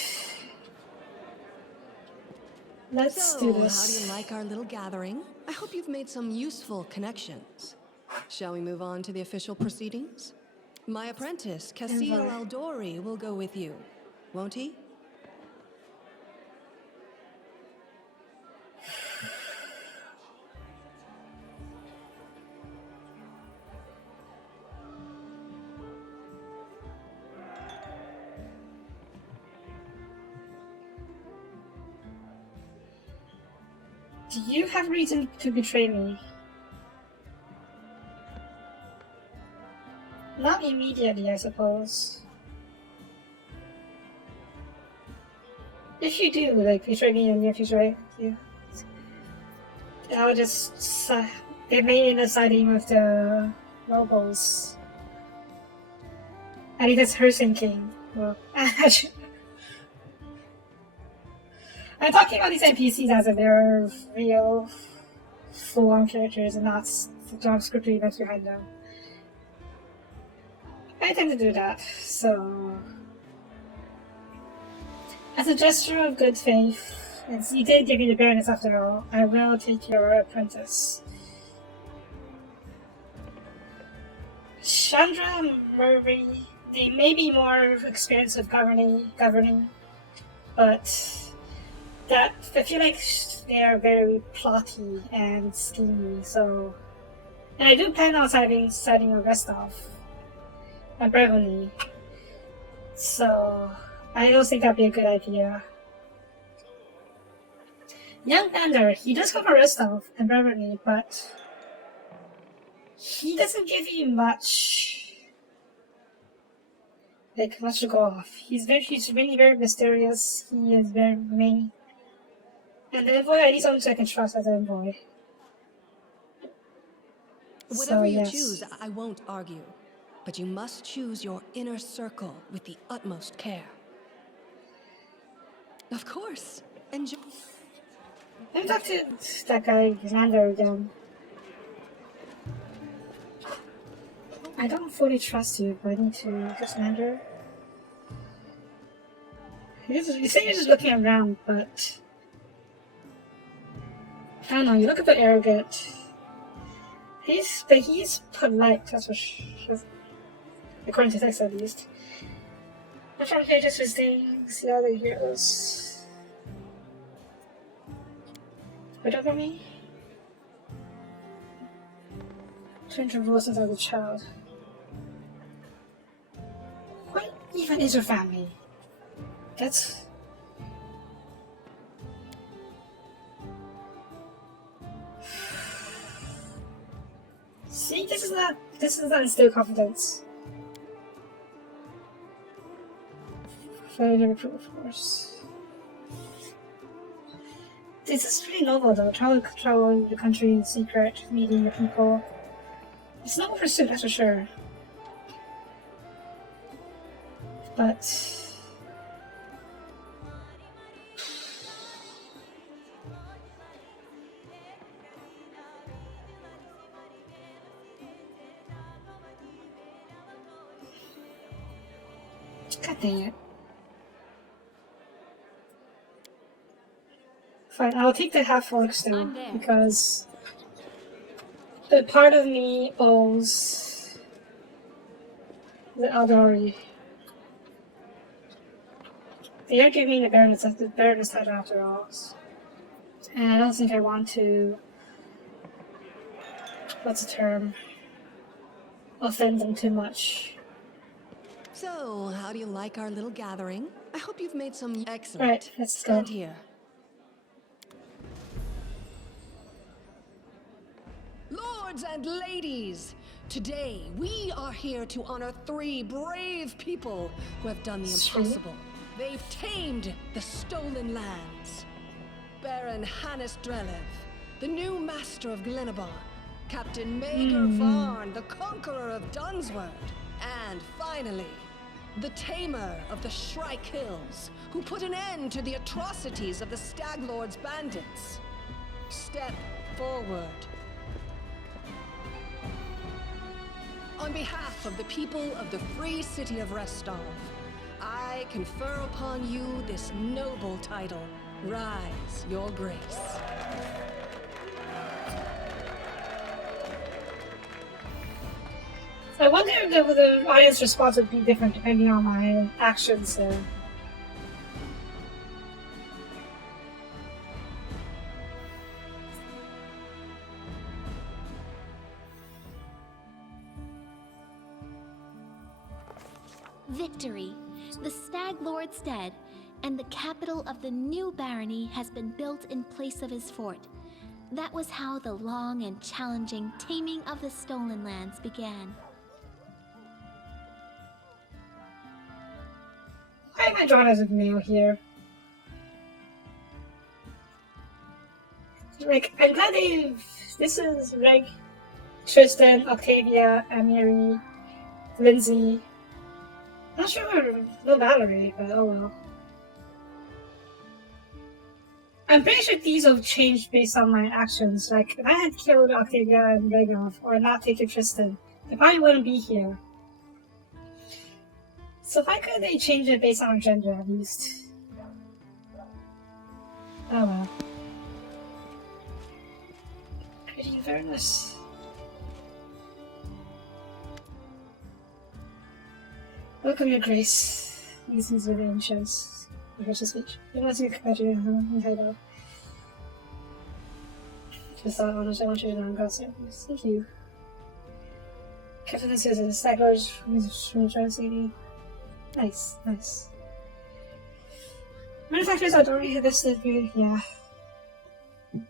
Let's do this. How do you like our little gathering? I hope you've made some useful connections. Shall we move on to the official proceedings? My apprentice, Casil Invite. Aldori, will go with you, won't he? Do you have reason to betray me? Not immediately, I suppose. If you do, like, betray me in the near future, right? Yeah. I'll just remain in the siding with the nobles. I think that's her thinking. Well, I'm talking about these NPCs as if they're real, full-on characters and not JavaScript events behind them. I tend to do that, so... As a gesture of good faith, and you did give me the baroness after all, I will take your apprentice. Chandra and Murray, they may be more experienced with governing, but that I feel like they are very plotty and schemy, so... And I do plan on setting a rest off at Brevony, so I don't think that'd be a good idea. Young Vander, he does come a rest off at Brevony, but he doesn't give you much to go off. He's really very mysterious. He is very main. And the envoy, I need someone I can trust as an envoy. Whatever you yes. choose, I won't argue. But you must choose your inner circle with the utmost care. Of course. Enjoy. Let me talk to that guy, Xander, again. I don't fully trust you, but I need to trust Xander. You say you're just looking around, but... I don't know, you look a bit arrogant. He's polite, that's for sure. According to text, at least. I'm from here just visiting, see other heroes. Wait over me? Turned to rule since I was a child. What even is your family? That's... See, this is not instill confidence. Failure to recruit, of course. This is pretty noble though, traveling the country in secret, meeting the people. It's noble pursuit, that's for sure. But... God dang it. Fine, I'll take the half-orc still, I'm there. because the part of me owes the Aldori. They are giving me the Baroness title after all. And I don't think I want to, what's the term, offend them too much. So, how do you like our little gathering? I hope you've made some excellent. Right, let's go. Stand here. Lords and ladies, today we are here to honor 3 brave people who have done the impossible. They've tamed the stolen lands. Baron Hannes Drelev, the new master of Glenabon, Captain Mager Varn, the conqueror of Dunsword, and finally, the tamer of the Shrike Hills, who put an end to the atrocities of the Stag Lord's bandits. Step forward. On behalf of the people of the free city of Restov, I confer upon you this noble title. Rise, your grace. I wonder if the audience response would be different depending on my actions there. Victory! The Stag Lord's dead, and the capital of the new barony has been built in place of his fort. That was how the long and challenging taming of the stolen lands began. Why am I drawn as a male here? Like, I'm glad this is Reg, Tristan, Octavia, Amiri, Lindsay. Not sure no Valerie, but oh well. I'm pretty sure these have changed based on my actions. Like, if I had killed Octavia and Regov, or not taken Tristan, they probably wouldn't be here. So why couldn't they change it based on gender at least? Oh well. Pretty fairness. Welcome, Your Grace. These are the ancients. Gracious speech. You want to catch you in Kaido. Just thought, honest, I want you to know God service. Thank you. Captain says the Stag Lords from the City. Nice, nice. Manufacturers are already have listed here, yeah. Who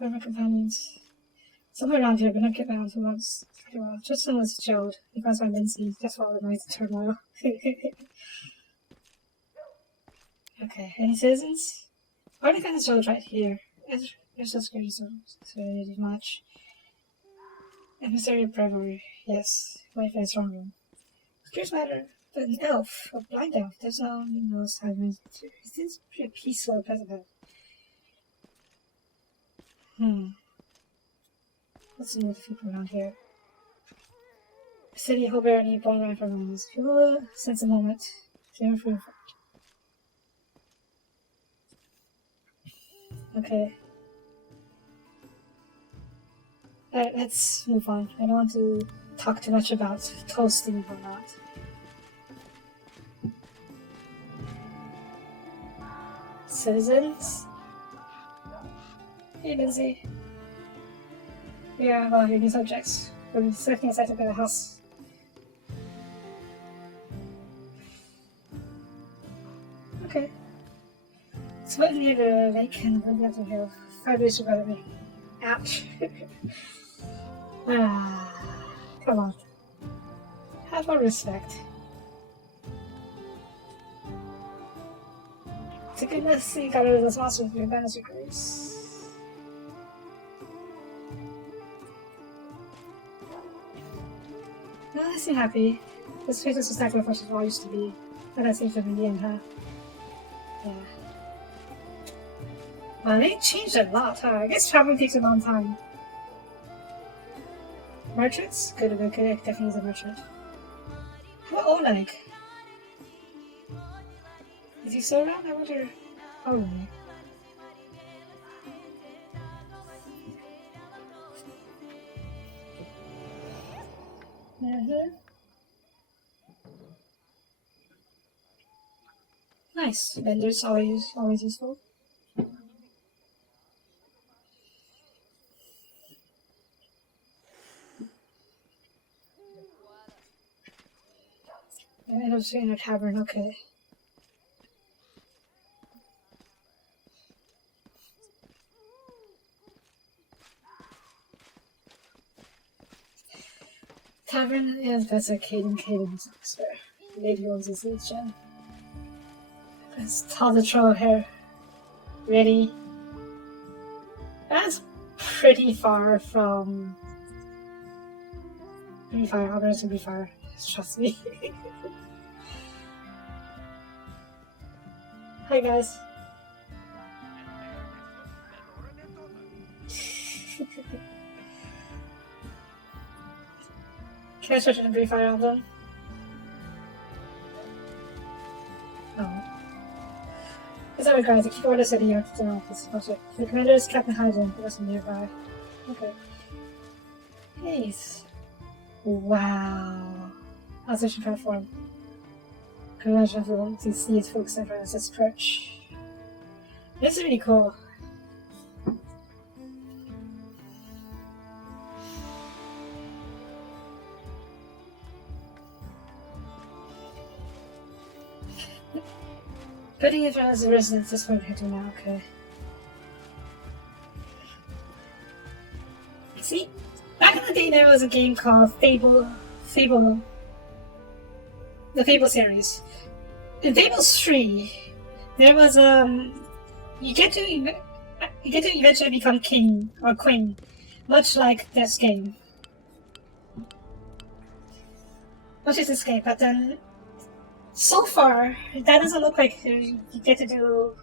are my companions? Somewhere around here, but not get down to once. Pretty well. Just someone's chilled. Because my Lindsay just all the noise of turmoil. Okay, any citizens? Already kind of chilled right here. There's just good so really much. Emissary of Bravery, yes. Life is stronger. Here's matter, but an elf, a blind elf, there's no time. It seems pretty peaceful at present. What's the with people around here? City Hobart and born right from us. People sense a moment to improve. Okay. Alright, let's move on. I don't want to talk too much about toasting and whatnot. Citizens? Hey, Lindsay. Yeah, well, your new subjects. We're selecting a site to build a house. Okay. It's right near the lake and we'll have to go 5 days to go. Ouch. Come on. Have more respect. To goodness, you got rid of those monsters with your banners of grace. No, I seem happy. This place is exactly what it all used to be. But that seems to be the end, huh? Yeah. Well, they changed a lot, huh? I guess traveling takes a long time. Merchants? Good, definitely is a merchant. What Oleg? Is he still around? I wonder. Oh, nice. Vendors always useful. I don't see in a tavern. Okay. Tavern is that's a cadence sir. Lady owns this gem. Let's tall the troll hair. Ready? That's pretty far from. Pretty far. I'm going to be far. Trust me. Hi guys. Can I switch to brief fire on them? Oh. Is that required to keep order city here to the office? Also, the commander is Captain Hyden, the rest of nearby. Okay. Nice. Wow. Observation platform. Congratulations to see its folks in front of this perch. This is really cool. Putting it as a residence is what I do now, okay. See? Back in the day there was a game called Fable. The Fable series. In Fable 3, there was you get to eventually become king or queen, much like this game. But then so far that doesn't look like you get to do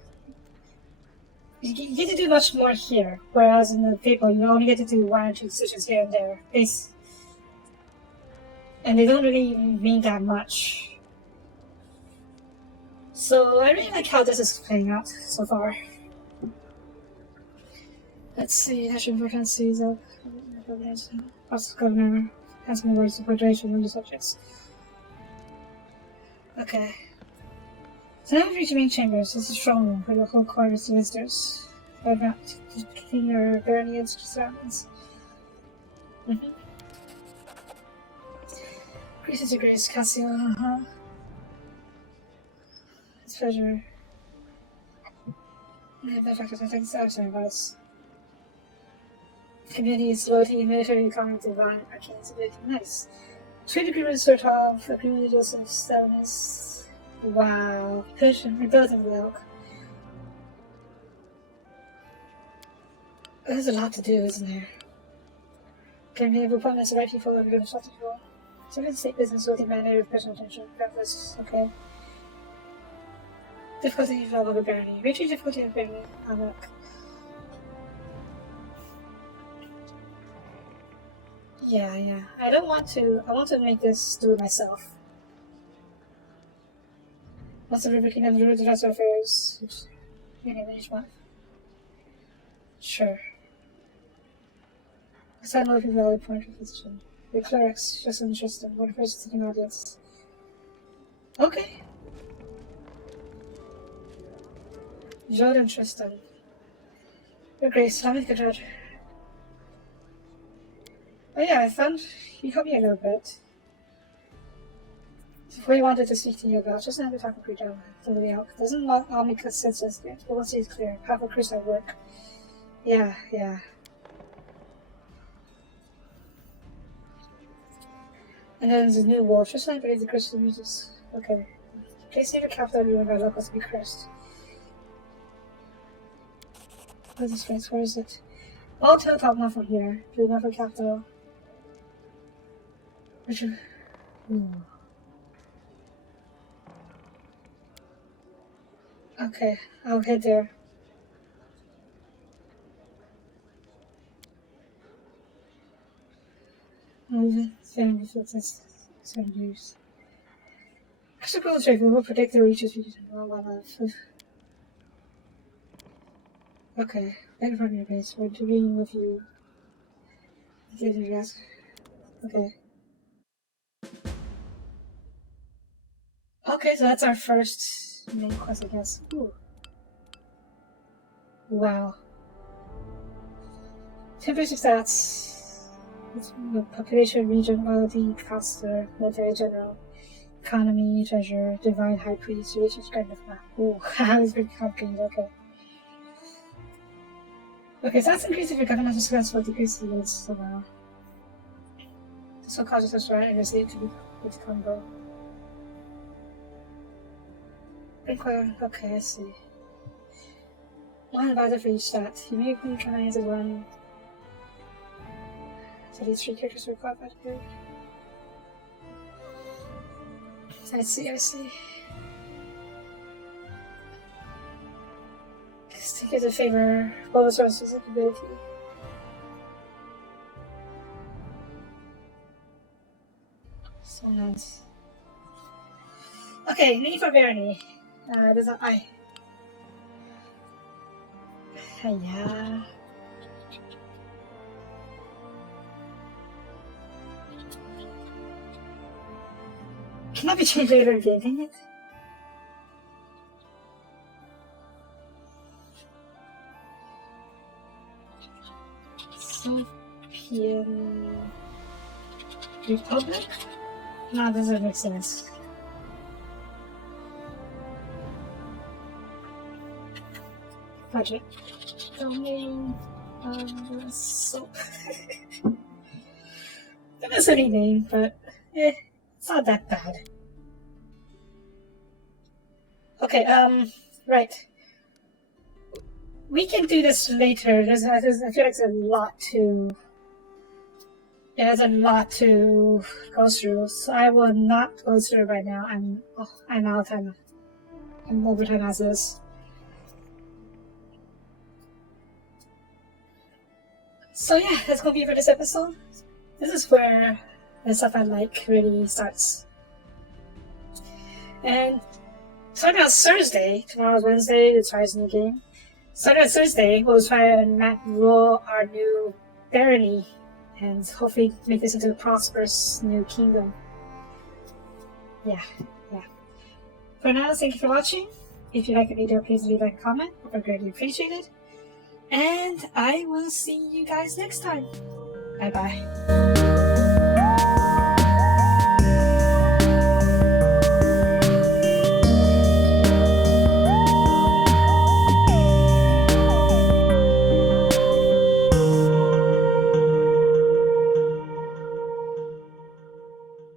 much more here, whereas in the Fable you only get to do 1 or 2 decisions here and there. And they don't really mean that much. So I really like how this is playing out so far. Let's see, national vacancies of House Governor has been words of graduation from the subjects. Okay. So now we've reached the main chambers. This is a strong room for the whole court of visitors. I've not keeping your barony and surroundings. Gracious your grace, Cassio, It's a pleasure. The factors I think it's advice. Community's loyalty, military economy, divine, arcane's ability. Nice. Trade agreement sort of, agreement Joseph Stevens. Wow. Persian, rebuilding the elk. There's a lot to do, isn't there? Can we have appointments, the right people, and we're going to talk to people. So let's take business with the manner of personal attention. Purpose, okay. Difficulty of level of barony. Reaching difficulty of barony. Look. Yeah. I want to make this do it myself. Once the River Kingdom rules the rest of affairs. Anyway, each month. Sure. Assign local valid point for physician. The clerics, just interesting. What a first sitting audience. Okay. Jordan Tristan. Your Grace, how many good judge? Oh yeah, I found you helped me a little bit. Before you wanted to speak to you about, just now to talk to Creed to the elk. Doesn't Omnicus sense us yet, but once he's clear, half of Chris at work. Yeah. And then there's a new wolf, just like the crystal uses. Okay. Please leave a capital everyone by locals to be cursed. What's this place? Where is it? All hilltop not from here. Do not for capital. Richard. Okay, I'll head there. Moving, family fits 7 years. Extra gold trade will protect the reaches we didn't know well of. Okay, back from your base. We're dealing with you. Okay. Okay, so that's our first main quest, I guess. Ooh. Wow. 10 basic stats. Population, region, loyalty, caster, military general, economy, treasure, divine high priest, research kind of map. Ooh, that was pretty complicated, okay. Okay, so that's increased if your government is successful, decreases the limits so well. So consciousness right, and it's need to be with the combo. Inquire, okay, I see. One advisor for each stat. You may be trying to run. So these 3 characters are qualified to do. I see. Stick as a favor, bonus sources of ability. So nice. Okay, need for Barony. There's an eye. Yeah. Cannot be changed later in game, dang it. Soapie Republic? No, that doesn't make sense. Budget. Domain soap. That's a silly name, but it's not that bad. Okay, right. We can do this later. I feel like there's a lot to. There's a lot to go through, so I will not go through it right now. I'm out of time. I'm over time as is. So yeah, that's gonna be it for this episode. This is where the stuff I like really starts. And starting on Thursday, tomorrow's Wednesday, it's Rise in the game. Starting on Thursday, we'll try and roll our new barony and hopefully make this into a prosperous new kingdom. Yeah. For now, thank you for watching. If you like the video, please leave a comment. I greatly appreciate it. And I will see you guys next time. Bye bye.